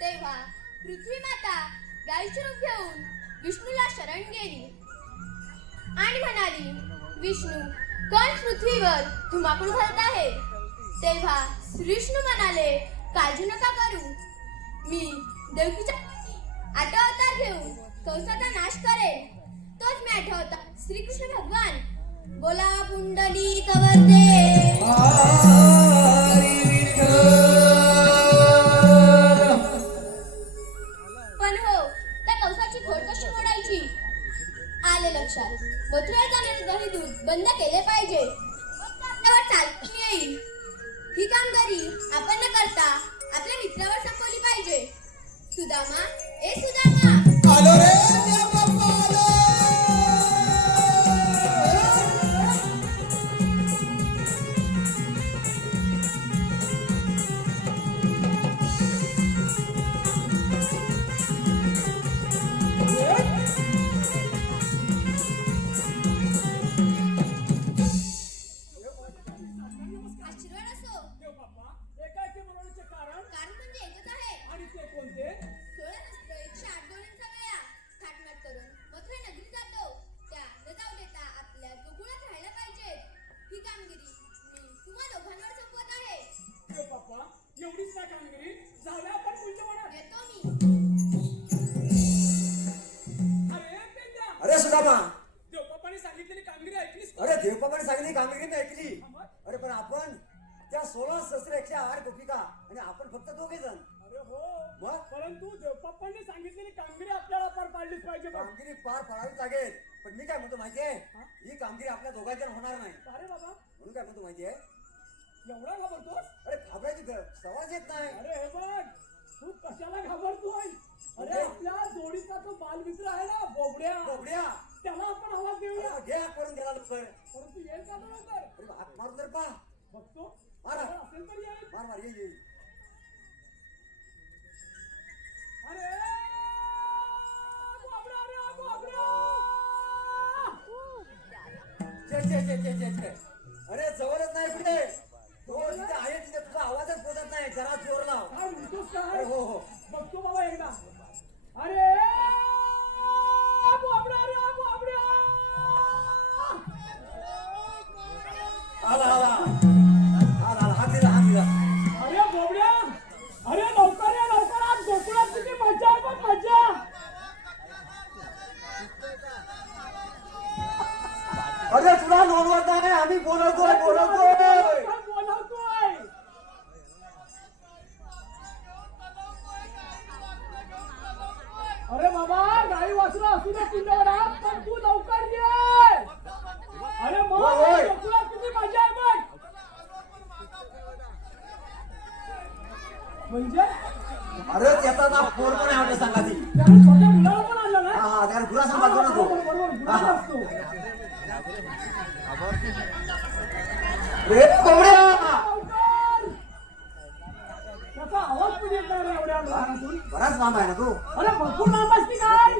तेव्हा पृथ्वी माता गायीचे रूप घेऊन विष्णूला शरण गेली आणि म्हणाली, विष्णू, कोण पृथ्वीवर धुमाकूळ घालत आहे? तेव्हा विष्णू म्हणाले, काळजी नका करू, मी देवकीच्या आठवा अवतार घेऊन कंसाचा नाश करेन. तोच मी आठवा अवतार श्रीकृष्ण भगवान. बोला पुंडलिक वरदे. ऐकली. अरे पण आपण त्या 16 सहस्र 108 गोपिका आणि आपण फक्त 2 जण. अरे हो मग? परंतु देवपाप्पांनी सांगितलेली कामगिरी आपल्याला पार पाडलीच पाहिजे बघ. कामगिरी पार पाडावीच लागेल. पण मी काय म्हणतो माहितीये, ही कामगिरी आपल्या दोघांच्या होणार नाही. अरे बाबा म्हणून काय म्हणतो माहितीये, एवढा घाबरतोस? अरे घाबरायची सवाल येत नाही. अरे हे बघ तू कशाला घाबरतोय? अरे आपल्या जोडीचा तो बालमित्र आहे ना बोबड्या, बोबड्या, त्याला आपण आवाज देऊया. अरे घे हात करून द्यायला लवकर. परंतु येईल का तो लवकर? अरे हात मारून तर पहा. बघतो मारा. जर असेल तर येईल. मार मार, ये. अरे बोबड्या रे बोबड्या. छे. अरे जवळच नाही कुठे. तो जिथे आहे तिथे तुझा आवाजच पोचत नाही. जरा जोर लाव. काय म्हणतोस काय? अरे हो. बघतो बाबा एकदा. अरे बोबड्या रे बोबड्या. आला हात दिला. अरे बोबड्या, अरे लवकर या लवकर. आज गोकुळात किती मजा आहे बघ, मजा. अरे तुला नोंदवत नाही, आम्ही बोलवतोय. काय बोलावतोय? अरे बाबा गाई वासरू असू दे पिंजऱ्यात, पण तू लवकर ये. अरे मग होय. गोकुळात किती मजा आहे बघ. म्हणजे अरे त्याचा नाव फोन पण आहे आपल्या संघाची. त्याने छोट्या मुलाला पण आणलं ना. हा त्याला गुरा सांभाळतो ना तो. बरोबर गुलाब असतो. रे कोवड्या. लवकर. त्याचा आवाज पण येत नाही रे एवढ्या लहानातून. बराच लांब आहे ना तू. अरे भरपूर लांब असते काय.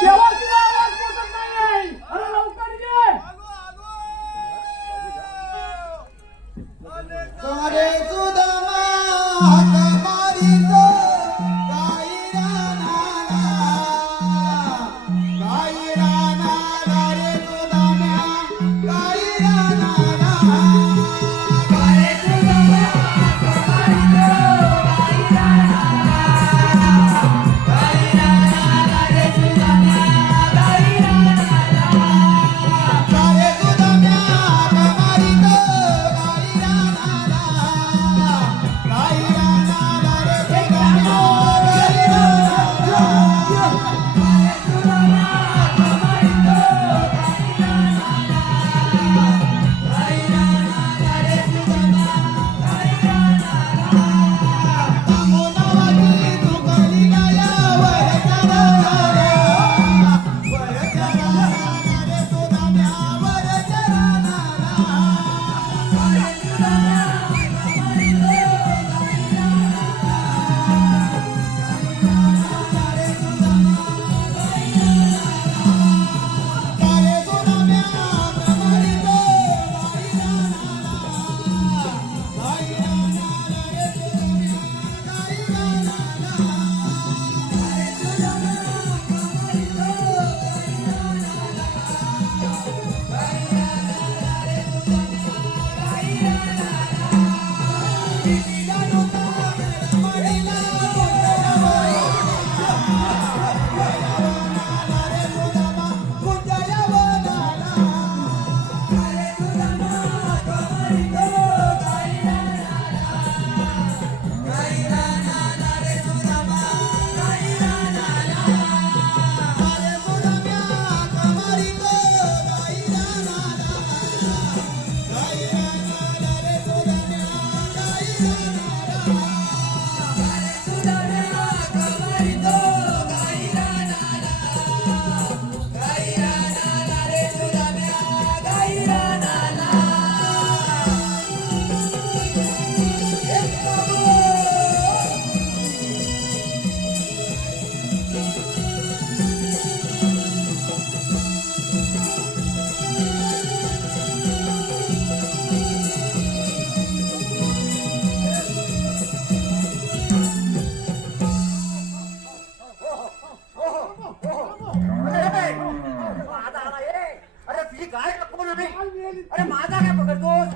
तेव्हा तुला आवाज पोचत नाही. अरे लवकर ये. अरे सुदामा हाक मारितो गाई रानाला रे सुदाम्या गाई रानाला. अरे सुदाम्या हाक मारितो गाई रानाला रे सुदाम्या गाई रानाला. अरे माझा काय पकडतोस?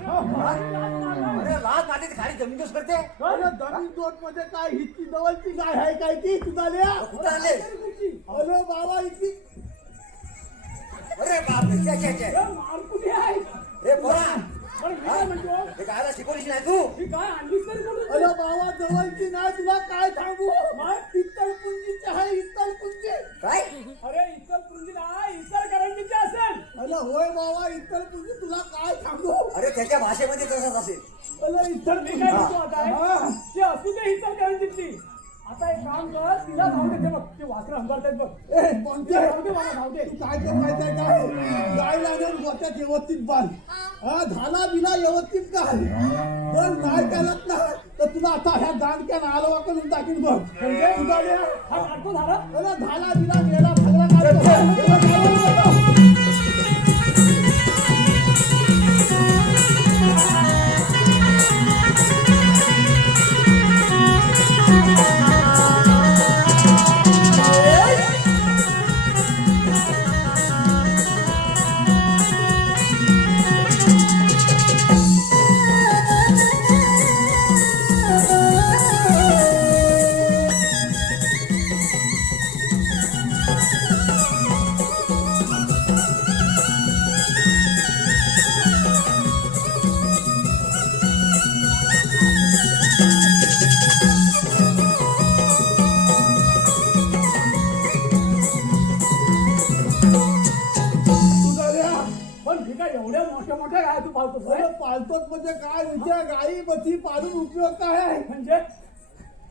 अरे लाज माझी खाली जमीन दोष करते. अरे जमीन दोट मध्ये काय हिची जवळची गाय आहे काय ती तुझाल्या कुठं आले? अरे बाबा इतकी अरे बापरे छे छे छे मारकुली आहे ए पोरा पण मी काय म्हणतो हे काय शिकवलीस नाही तू ही काय आणलीस तरी कुठून? अरे बाबा जवळची नाही तुला काय सांगू इतर पुंजीची आहे इतर पुंजी काय अरे इतर पुंजीला इतर करंजीची असेल. अरे होय बाबा इतर पुंजी तुला काय सांगू अरे त्याच्या भाषेमध्ये तसंच असेल. अरे इतर मी काय म्हणतो आता की असू दे इतर करंजीतली. आता एक काम कर तिला धाव दे बघ ते वासरं अंगारतात बघ. ए कोणते धाव दे मला धाव दे. तू काय कर माहितीये काय गाय लागेल गोट्यात व्यवस्थित बांध झाला बिना व्यवस्थित काय जर नाही करत ना तर तुला आता ह्या दांडक्या नालवा करून टाकीन बघ म्हणजे तुझा वेळ हा काढतो झाला. अरे झाला बिना गेला सगळा काढतो. पण ठीक आहे एवढ्या मोठ्या मोठ्या गाय तू पाळतोस अरे पालतोच म्हणजे काय विचार गाई बची पाळून उपयोग काय आहे म्हणजे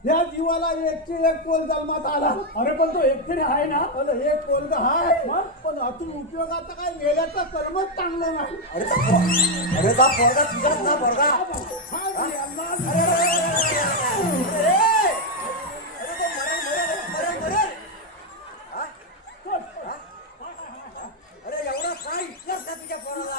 या जीवाला एकचे एक कोल जन्मात आला अरे पण तो एकतरी आहे ना. अरे एक कोल आहे पण अजून उपयोगाचा काय मेल्याचं कर्मच चांगलं नाही अरे बा पोरगा तुझाच ना पोरगा. काय यांना अरे एवढा काय इतकंच का तुझ्या पोराला.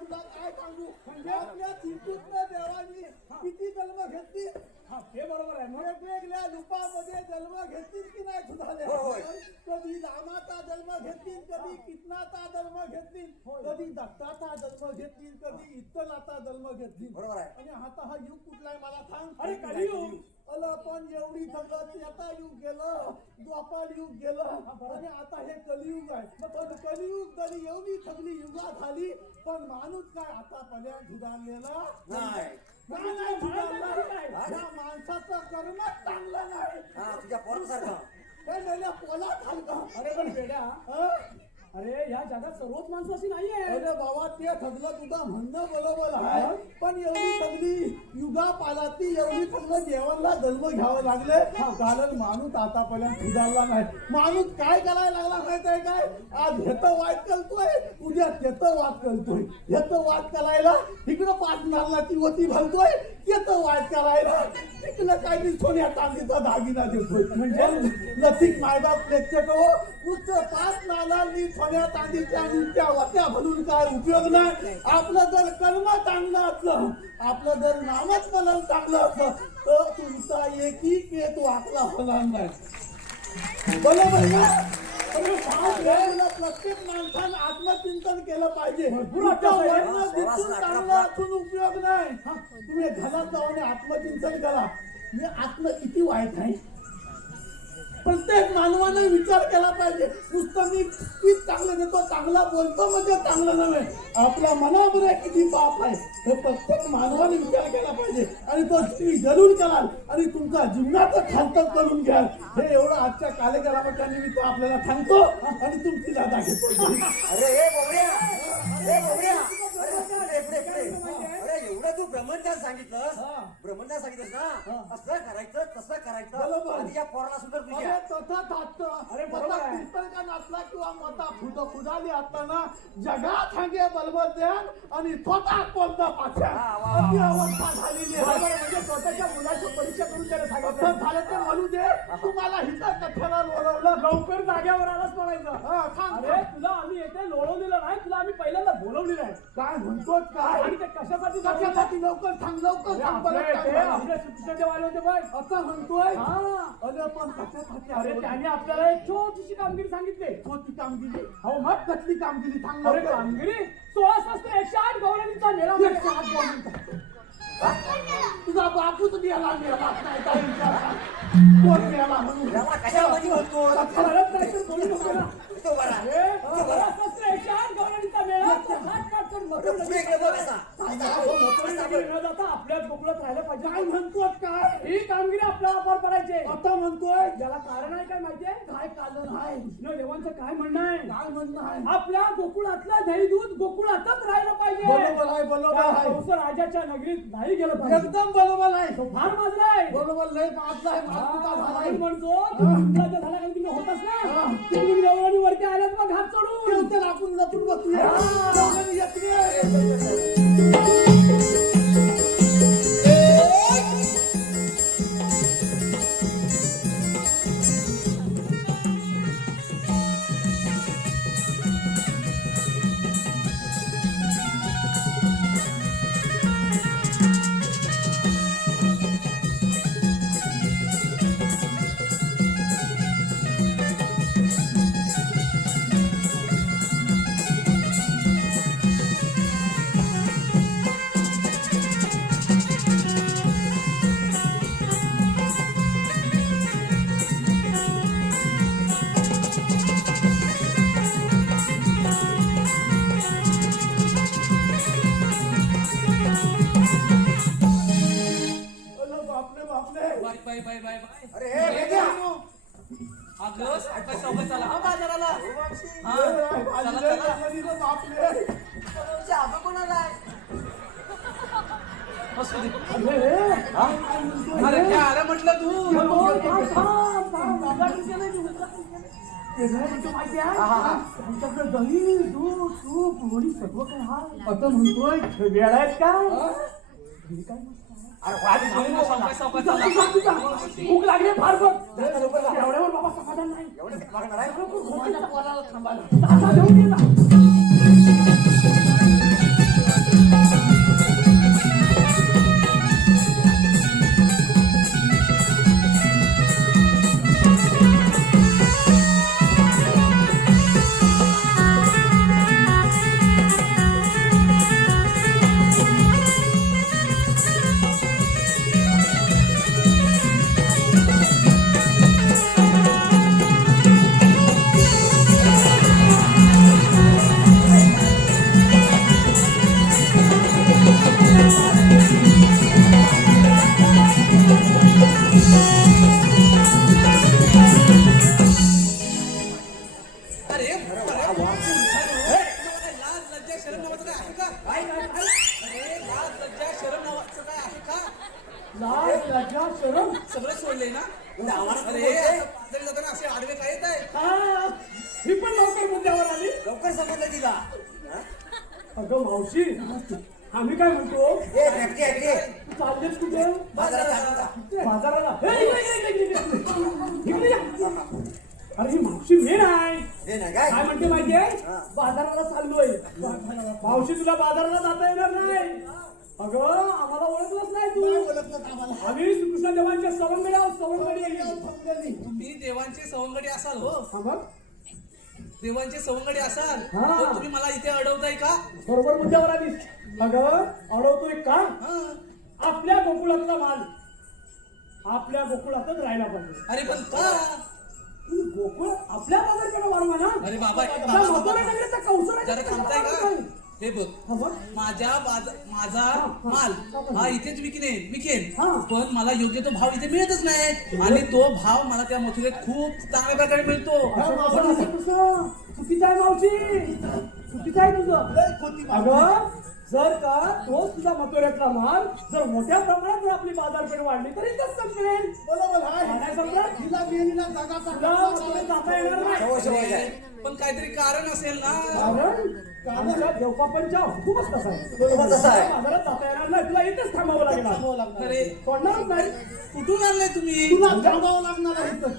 तुला काय सांगू म्हणजे आपल्या चिंतूतल्या देवानी किती जन्म घेतली हा ते बरोबर आहे मग वेगवेगळ्या रूपामध्ये जन्म घेतली की नाही सुधारले होय. कधी रामाचा जन्म घेतली कधी कृष्णाचा जन्म घेतली कधी दत्ताचा जन्म घेतली कधी इत्तलाचा जन्म घेतली बरोबर आहे. आणि आता हा युग कुठला आहे मला सांग. अरे कलियुग. अलं पण एवढी सगळं आता युग गेलं द्वापार युग गेलं आणि आता हे कलियुग आहे पण कलियुग जरी एवढी सगळी युगा झाली पण माणूस काय आतापर्यंत सुधारलेला नाही. नाही सुधारला. या माणसाचं कर्मच चांगलं नाही हा तुझ्या पोरासारखा. हे मेल्या पोलात हलका. अरे पण बेड्या हं? अरे या जगात सर्वच माणसं अशी नाहीये. अरे बाबा ते सगळं तुझं म्हणणं बरोबर आहे पण एवढी सगळी युगा पालाती एवढी सगळं देवाला जन्म घ्यावं लागले कारण माणूस आतापर्यंत सुधारला नाही. माणूस काय करायला लागला माहितीये काय आज ह्याचं वाईट करतोय उद्या त्याचं वाद करतोय ह्याचं वाद करायला इकडं पाच नारळाची वती घालतोय त्याचं वाईट करायला तिकडं काही सोन्या चांदीचा दागिना देतोय म्हणजे लसिक मायबाप प्रेक्षक हो नुसतं पाच नारळांनी सोन्या चांदीच्या नुसत्या वत्या भरून काय उपयोग नाही. आपलं जर कर्म चांगलं असलं आपलं जर नामच फलन चांगलं असलं तर तुमचा एकही केत वाकला होणार नाही. बरोबर ना. प्रत्येक माणसानं आत्मचिंतन केलं पाहिजे. तुमचं वर्ण दिसून चांगलं असून उपयोग नाही. तुम्ही घरात जाऊन आत्मचिंतन करा मी आत्म किती वाईट आहे. प्रत्येक मानवाने विचार केला पाहिजे नुसतं मी किती चांगलं देतो चांगला बोलतो म्हणजे चांगलं नव्हे आपल्या मनामध्ये किती पाप आहे हे प्रत्येक मानवाने विचार केला पाहिजे आणि तो तुम्ही जरूर कराल आणि तुमचा जीवनाचं खांतर करून घ्याल. हे एवढं आजच्या कार्यक्रमाच्या निमित्त आपल्याला सांगतो आणि तुमची जागा घेतो. अरे हे बोबड्या हे बोबड्या अरे पुढे पुढे अरे एवढं तू ब्रह्मज्ञान सांगितलंस ब्रह्मज्ञान सांगितलंस ना असं करायचं तसं करायचं बरोबर. आणि या पोराला सुद्धा अरे तुझ्या तसंच असतं. अरे बरोबर मता आहे. कीर्तनका नाचला किंवा मता फुडाली असताना जगात हागे बलबत द्यान आणि स्वतः कोणता पाछ्या अशी अवस्था झालेली बरोबर आहे. आहे. म्हणजे स्वतःच्या मुलाची परीक्षा करून त्याला असं सांगितलं झालं तर म्हणू दे तुम्हाला हिथं कथेला बोलवलं लवकर जाग्यावर आलाच म्हणायचं. हा, सांग. अरे तुला आम्ही येथे लोळवलेलं नाही तुला आम्ही पहिल्यांदा बोलवलेलं आहे. काय म्हणतोच काय आणि ते कशासाठी कशासाठी लवकर सांग लवकर सांग बरं काय झालं? आपले सुट्टीचे वाले होते बघ. असं म्हणतोय हा. अरे पण कशासाठी अरे आलो? त्याने आपल्याला एक छोटीशी कामगिरी सांगितली. कोणती कामगिरी हो मग कसली कामगिरी सांग अरे लवकर. कामगिरी 16 गौरवीचा मेळा म्हणजे. 108 गौरवी. तुझा बापूच गेला मेला नाही काही विचारा. कोण गेला म्हणून कशाला मध्ये बोलतो परत नाही तर बोलू नको ना. तो बरा अरे त्याला कारण आहे काय माहितीये? काय कारण आहे? कृष्णदेवांचं काय म्हणणं आहे? काय म्हणणं आहे? आपल्या गोकुळातलं दही दूध गोकुळातच राहिलं पाहिजे. बरोबर आहे, बरोबर त्या आहे. कंस राजाच्या नगरीत नाही गेलं पाहिजे. एकदम बरोबर आहे. तो फार माजलाय. बरोबर लय माजला आहे, माजकुटा झाला आहे. म्हणून म्हणतो इंग्रज झाला कारण तुम्ही होताच ना तिकडून गवळणी वरती आल्यात मग हात चढून तर आपण लपून बसूया. गवळणी येते. बापरे बापरे. Bye bye bye bye bye. अरे हे भेट्या. अगं सावकाश सावकाश चला हा बाजाराला. हा चला बाजूला चला. बाजूला बापरे. आबा कोणाला आहे? असू दे. अरे काय आलं म्हटलं तू? त्यांच्याकडे दही दूध तूप लोणी सगळं काय हा आता म्हणतोय वेळ आहेत का? सावकाश सावकाश चला. भूक लागली फार बघ एवढ्यावर बाबा समाधान नाही. माझ्या पोराला थांबायला आता देऊन दे ना. अरे लाज लज्जा शरम नावाचं काय आहे का? अरे लाज लज्जा शरम नावाचं काय आहे का? लाज लज्जा शरम सगळं सोडले ना? अरे बाजारी जाताना असे आडवे काय येत आहे? हा ही पण लवकर मुद्द्यावर आली. लवकर समजलं तिला. अगं मावशी आम्ही काय म्हणतो ए भेटते ऐकते. तू चाललेस कुठे? बाजारात. बाजाराला हे, इकडे या. अरे ही मावशी मेन आहे. हे नाही काय? काय म्हणते माहितीये बाजाराला चाललोय. मावशी तुला बाजाराला जाता येणार नाही. अगं आम्हाला ओळखलंच नाही तू. आम्ही कृष्णदेवांच्या सवंगडी आहोत. सवंगडी तुम्ही देवांचे सवंगडी असाल हो. हा बघ देवांचे सवंगडी असाल हा. पण तुम्ही मला इथे अडवताय का? बरोबर मुद्द्यावर आलीस. अगं अडवतोय का? हा. आपल्या गोकुळातला माल आपल्या गोकुळातच राहायला पाहिजे. अरे पण का? गोकुळ आपल्या बाजारकडे वाढवा ना. अरे बाबा, आता मथुरा नगरीचा कंस जरा थांबताय का? हे बघ हा बघ. माझा माल हा इथेच विकेन हा. पण मला योग्य तो भाव इथे मिळतच नाही आणि तो भाव मला त्या मथुरेत खूप चांगल्या प्रकारे मिळतो. असं कसं? चुकीचं आहे मावशी. चुकीचं आहे तुझं. अगं जर का तोच तुझा मथुरेतला माल जर मोठ्या प्रमाणात जर आपली बाजारपेठ वाढली तर इथंच संपेल. बरोबर आहे. काय समजा तिला मेनीला जागा तुला मथुरेत जाता येणार नाही. पण काहीतरी कारण असेल ना. कारण आमच्या देवपापांच्या हुकूमच तसा आहे. बरोबर तसा आहे. बाजारात जाता येणार नाही. तुला इथेच थांबावं लागणार. अरे सोडणारच नाही. कुठून आणलंय तुम्ही? तुला थांबावं लागणार आहे इथं.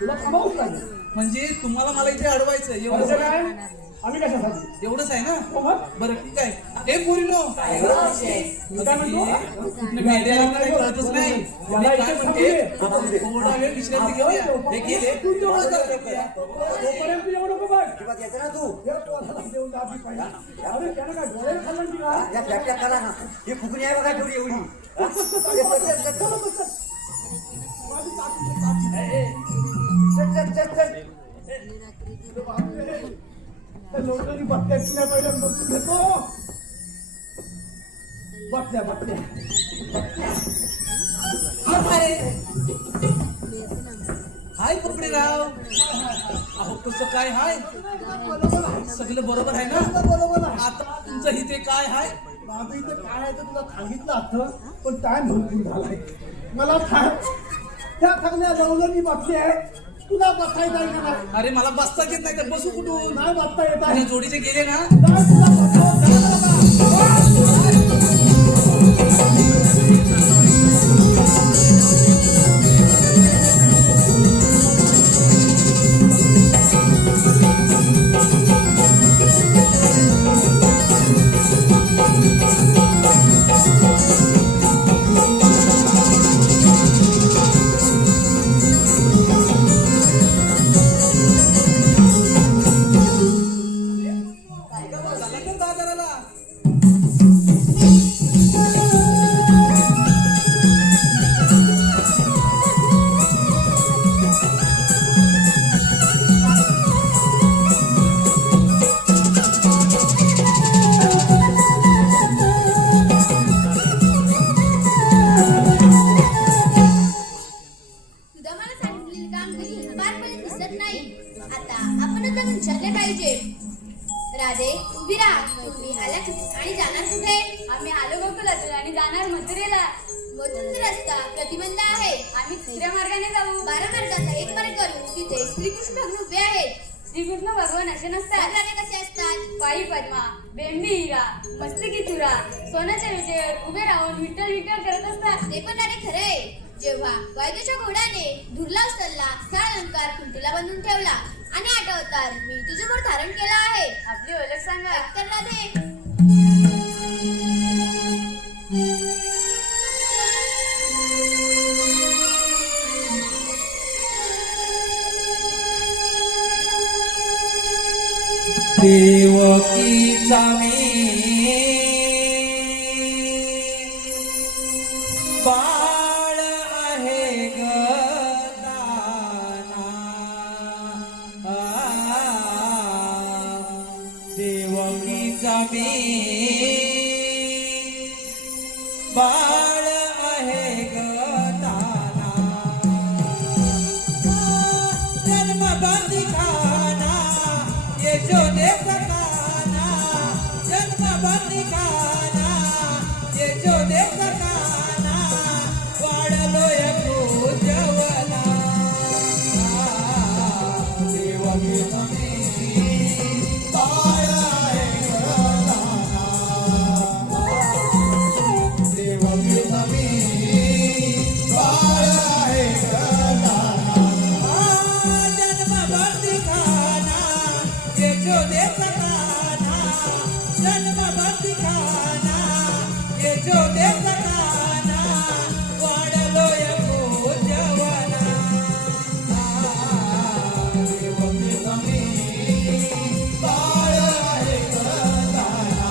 तुला थांबावंच लागेल. म्हणजे तुम्हाला मला इथे अडवायचं म्हणजे एवढं काय आम्ही कशासाठी एवढंच आहे ना? हो मग. बरं ठीक आहे. हे पोरीनो काय म्हणतो? कुठनं मेल्याला काही कळतच नाही. याला मी काय इथेच म्हणते थोडा वेळ विश्रांती घेऊया. हे गेले तोपर्यंत येऊ नको बघ. किंवा येतं ना तू. हे पोराला देऊन टाकी पाहिजे. अरे त्यानं काय डोळे खाल्लं की काय? या फ्लॅटच्या करा ना. ही फुकणी आहे बघा थोडी एवढी. चल चल चल चल. लोकांनी बघल्या पहिल्या बसून घेतो. बघल्या. अरे हाय कपडेराव. अहो कसं काय हाय? सगळं बरोबर आहे ना? बरोबर आहे. आता तुमचं इथे काय हाय? माझं इथं काय आहे तर तुला सांगितलं असतं पण टाइम भरपूर झालाय. मला त्या चांगल्या जवळ मी बसली आहे. तुला बसायचं आहे का नाही? अरे मला बसता येत नाही तर बसू कुठून? नाही बसता येत आहे. तुझ्या जोडीचे गेले ना? नाही, तुला बसावं लागेल आता. झाला तर बाजाराला. तुझा मला सांगितलेलं काम कधी पारपर्यंत दिसत नाही. आता आपणच जाऊन विचारले पाहिजे. राधे उभी राहा. मी आल्या आणि जाणार कुठे? आम्ही आलो गोकुलातून आणि जाणार मथुरेला. मथुरेचा रस्ता प्रतिबंध आहे. आम्ही दुसऱ्या मार्गाने जाऊ. 12 मार्गाचा एक मार्ग करू. तिथे श्रीकृष्ण भगवान उभे आहेत. श्रीकृष्ण भगवान असे नसतात. राधे कसे असतात? पायी पद्मा, बेंबी हिरा, मस्तकी तुरा, सोन्याच्या विजेवर उभे राहून विठ्ठल विठ्ठल करत असतात. ते पण राधे खरे आहे. जेव्हा वायदेच्या घोड्याने धुरला उचलला, 6 अलंकार कुंटीला बांधून ठेवला आणि 8 अवतार मी तुझ्यावर धारण केला आहे. आपली ओळख सांगा. तर राधे देवकीचा मी बाळ आहे गदाना. देवकीचा मी बाळ आहे गदाना. जन्म बंदी खाना यशोदे सकाना. जन्म बंदी खाना यशोदे सकाना. वाढलोय पूजवना. देवकी तुम्ही बाळ आहे गदाना. देवकी तुम्ही बाळ आहे गदाना. जन्म बंदी खाना यशोदे सकाना. जन्म बंदी खाना यशोदे सकाना. वाढलोय पूजवना. देवकी तुम्ही बाळ आहे गदाना.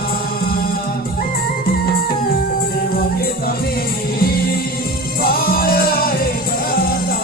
देवकी तुम्ही बाळ आहे गदाना.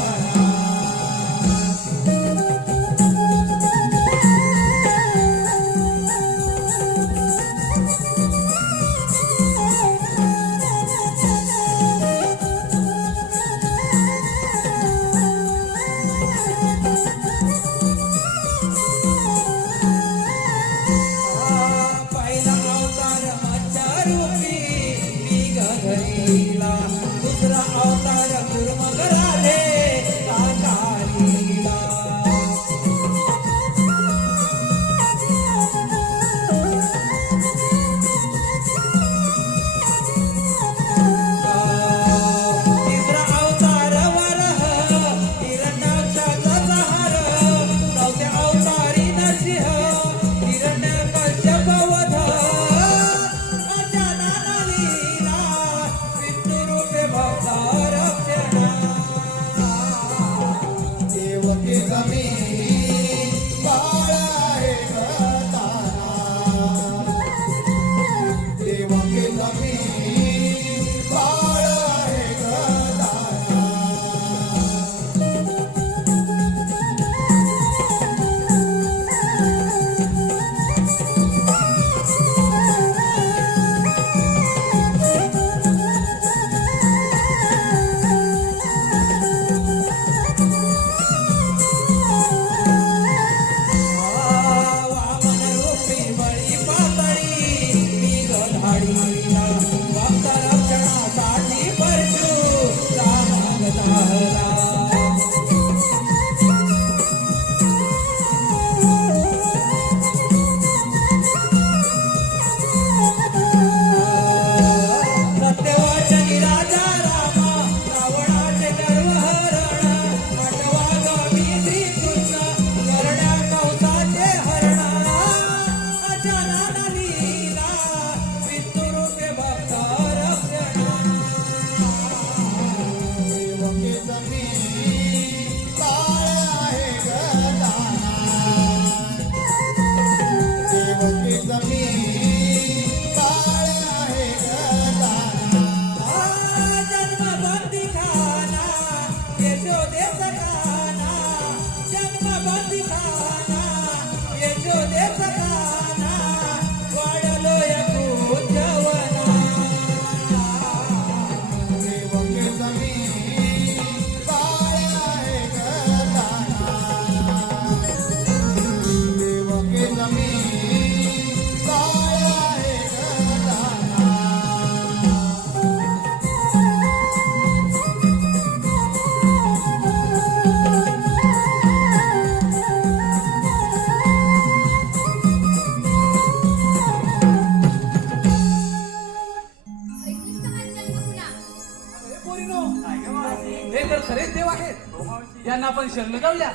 शरण जाऊया.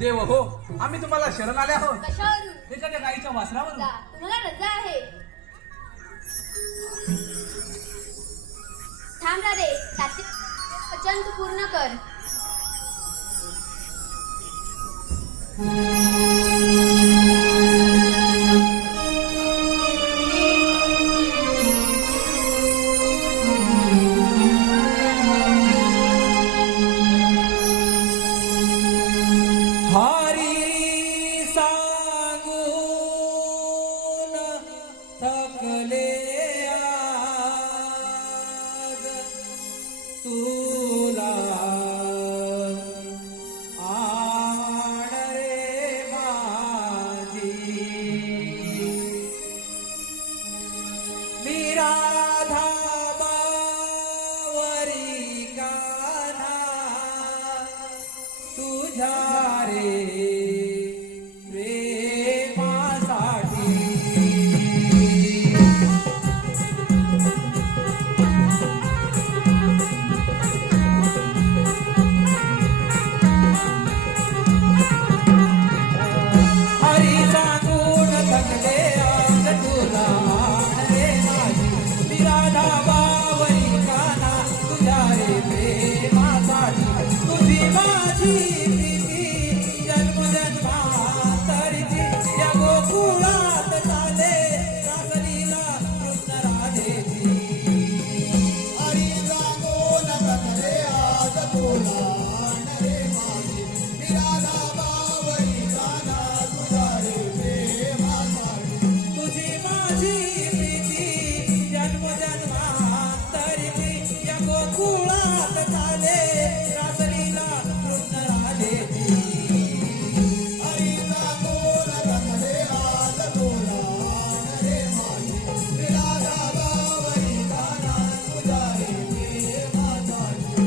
देव हो, आम्ही तुम्हाला शरण आले आहोत. कशावरून एखाद्या गाईच्या वासरावरून. जा, तुम्हाला रजा आहे. थांब राधे, तात्या वचन तू पूर्ण कर. हरी सांगून थकले आज तुला आण रे माझी मी राधा बावरी कान्हा तुझ्या रे प्रेमासाठी. हरी सांगून थकले आज तुला आण रे माझी मी राधा बावरी कान्हा तुझ्या रे प्रेमासाठी. तुझी माझी प्रीती जन्मजन्मांतरीची या गोकुळात चाले रासलीला कृष्ण राधेची. हरी सांगून थकले आज तुला आण रे माझी मी राधा बावरी कान्हा तुझ्या रे प्रेमासाठी. तुझी माझी प्रीती जन्मजन्मांतरीची या गोकुळात चाले रासलीला कृष्ण राधेची. हरी सांगून थकले आज तुला आण रे माझी मी राधा बावरी कान्हा तुझ्या रे प्रेमासाठी.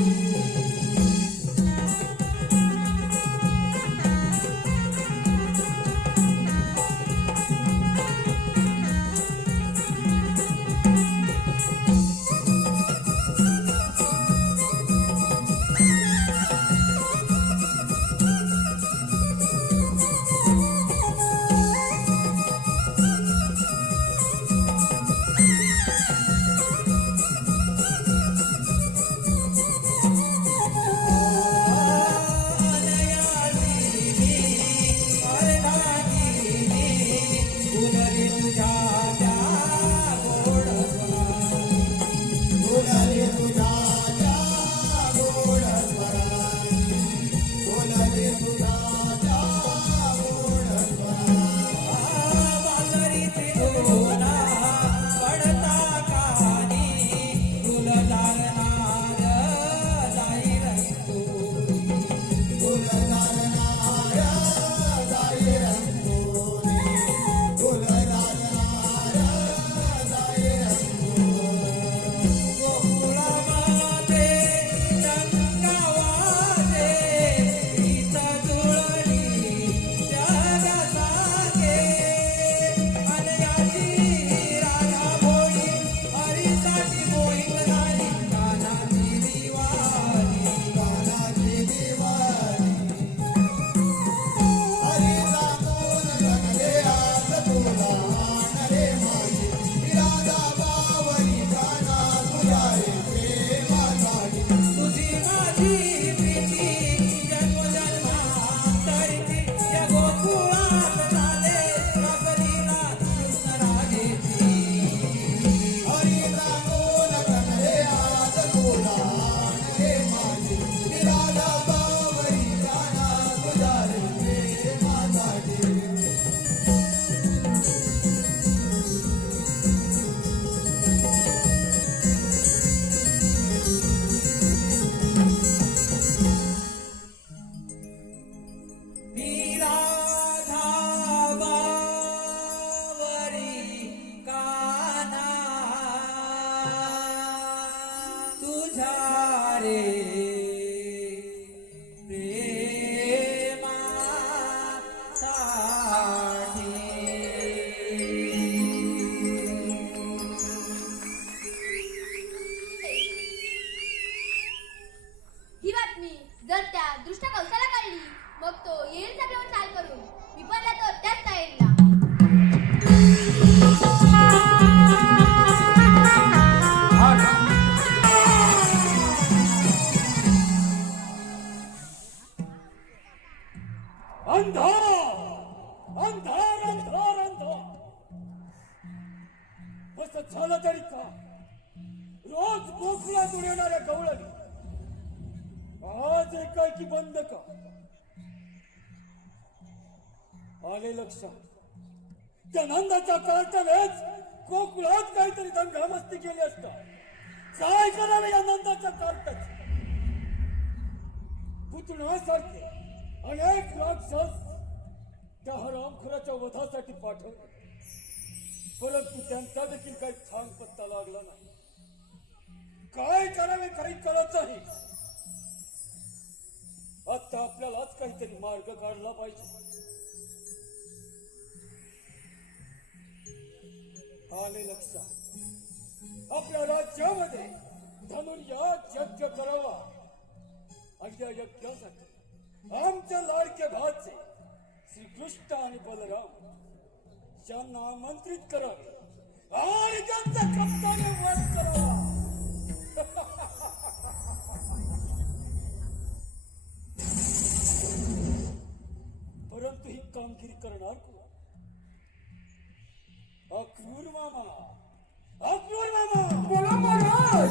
बोलले तुझ्या त्या गोड स्वराने बोलले तुझ्या त्या गोड स्वराने पडता कानी फुल लागणार जाई रंगो. फुल लागणाऱ्या जाई रंगोने फुल लागणाऱ्या जाई रंगोने गोकुळामध्ये रंगावाचे गीत जुळली जगतागे. अनयाची राधा भोळी हरीसाठी मोहित झाली कानाची दिवाली. कानाची दिवाळी. हरी सांगून थकले आज तुला आण रे माझी मी राधा बावरी कान्हा तुझ्या रे प्रेमासाठी. तुझी माझी प्रीती जन्मजन्मांतरीची या गोकुळात चाले रासलीला कृष्ण राधेची. हरी सांगून थकले आज तुला आण रे माझी मी राधा बावरी कान्हा तुझ्या रे प्रेमासाठी. मी राधा बावरी कान्हा तुझ्या रे ही बातमी जर त्या दुष्ट कवचाला कळली झालं तरी का रोज गोकुळातून येणाऱ्या गवळणी आज एकाएकी बंद का? आले लक्षात त्या नंदाच्या कार्टानेच गोकुळात काहीतरी दंगामस्ती केली असता. काय करावे या नंदाच्या कार्टाची? पुतण्यासारखे अनेक राक्षस त्या हरामखोराच्या वधासाठी पाठवले, परंतु त्यांचा देखील काही छान पत्ता लागला नाही. काय करावे काही कळत नाही. आता आपल्यालाच काहीतरी मार्ग काढला पाहिजे. आले लक्षात आपल्या राज्यामध्ये धनुर्याग यज्ञ करावा आणि या यज्ञासाठी आमच्या लाडके भाचे श्रीकृष्ण आणि बलराम यांना आमंत्रित करावे आणि त्यांचा कप्ताने वध करावा. परंतु ही कामगिरी करणार कोण? अक्रूर मामा, अक्रूर मामा. बोला महाराज.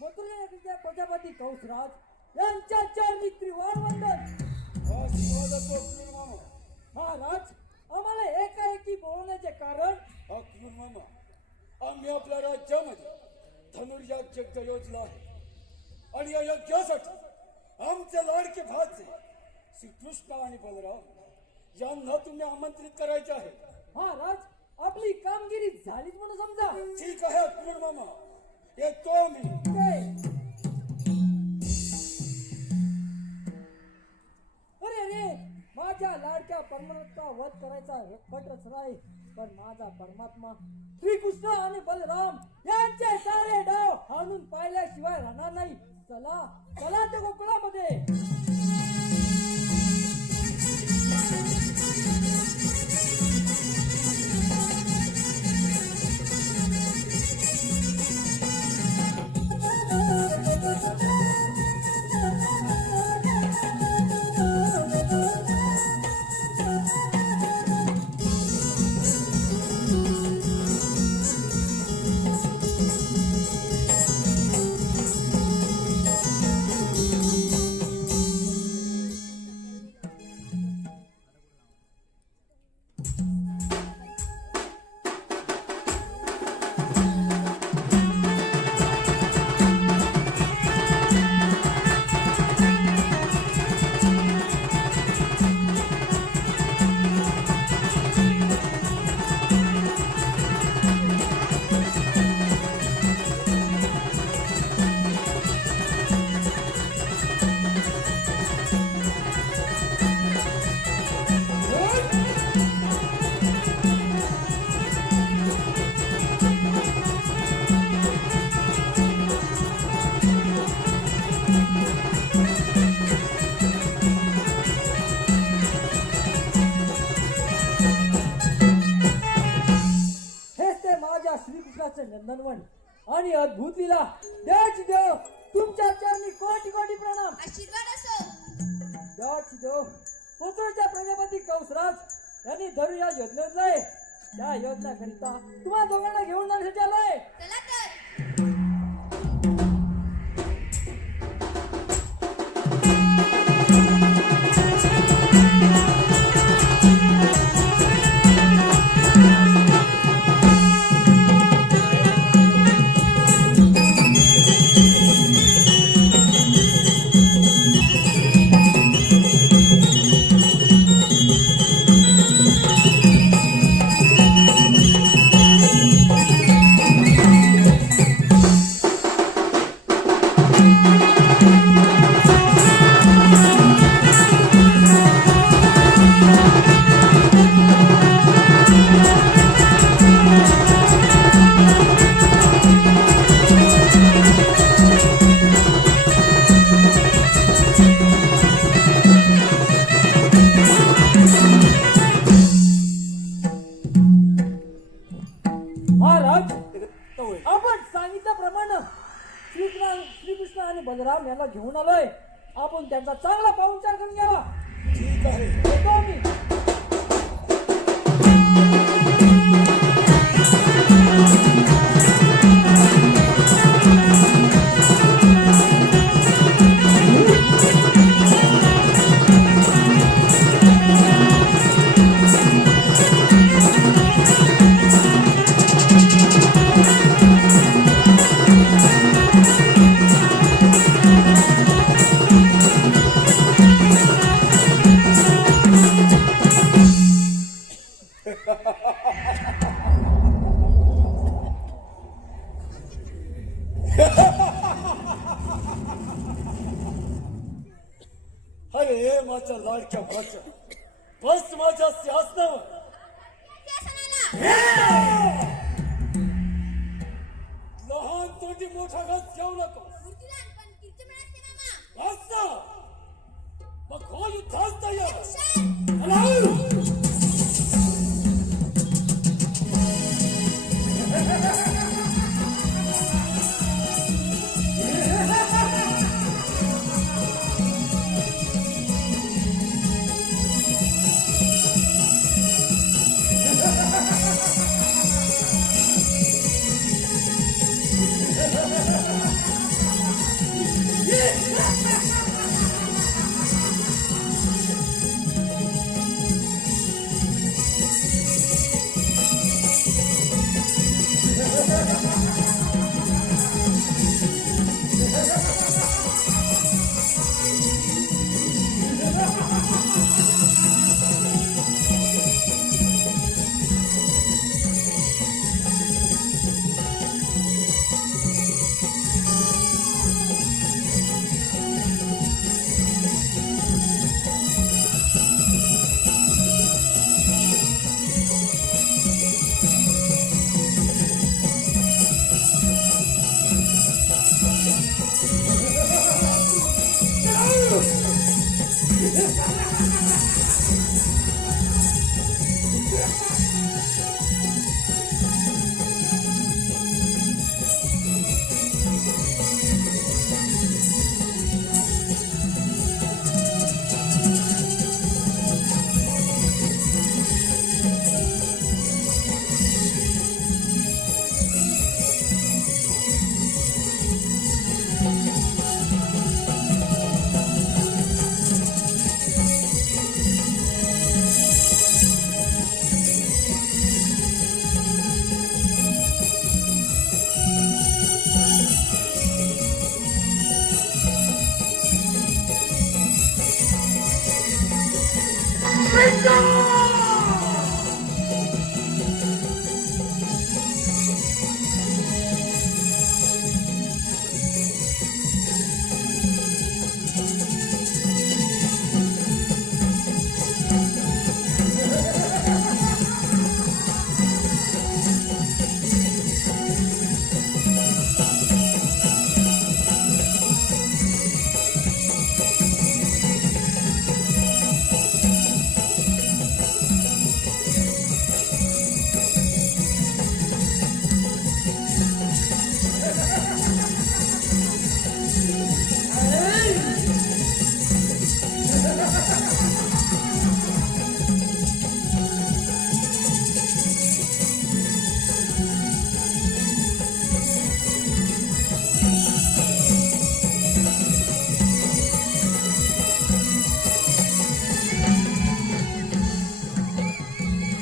मथुरेच्या प्रजापती कंसराज यांच्या चरणी त्रिवार वंदन. आशीर्वाद असो अक्रूर मामा. महाराज, आम्हाला एकाएकी बोलवण्याचे कारण? अक्रूर मामा, आम्ही आपल्या राज्यामध्ये धनुर्याग यज्ञ योजला आहे आणि या यज्ञासाठी आमचे लाडके भाचे श्रीकृष्ण आणि बलराम यांना तुम्ही आमंत्रित करायचे आहे. महाराज, आपली कामगिरी झालीच म्हणून समजा. ठीक आहे अक्रूर मामा, येतो मी. अरे अरे, माझ्या लाडक्या परमात्मा वध करायचा कट रचला आहे, पण माझा परमात्मा श्रीकृष्ण आणि बलराम यांचे सारे डाव हाणून पाहिल्याशिवाय राहणार नाही. चला चला त्या गोकुळामध्ये. नंदनवन आणि अद्भुत लीला देवाची देव तुमच्या चरणी कोटी कोटी प्रणाम. आशीर्वाद असो. देवाची देव पुत्रच्या प्रजापती कंसराज यांनी धरू या योजनेतलाय. त्या योजनाकरिता तुम्हा दोघांना घेऊन जाण्यासाठी आलोय. चला तर. महाराज, आपण सांगितल्याप्रमाणे श्रीकृष्ण आणि बलराम यांना घेऊन आलोय. आपण त्यांचा चांगला पाहुणचार करून घ्यावा. ठीक आहे. येतो मी. अरे माझ्या लाडक्या भाच्या, बस माझ्या सिंहासनावर. लहान तोंडी मोठा घास घेऊ नको. वाचना. मग खोल युद्धास तयार. Bingo!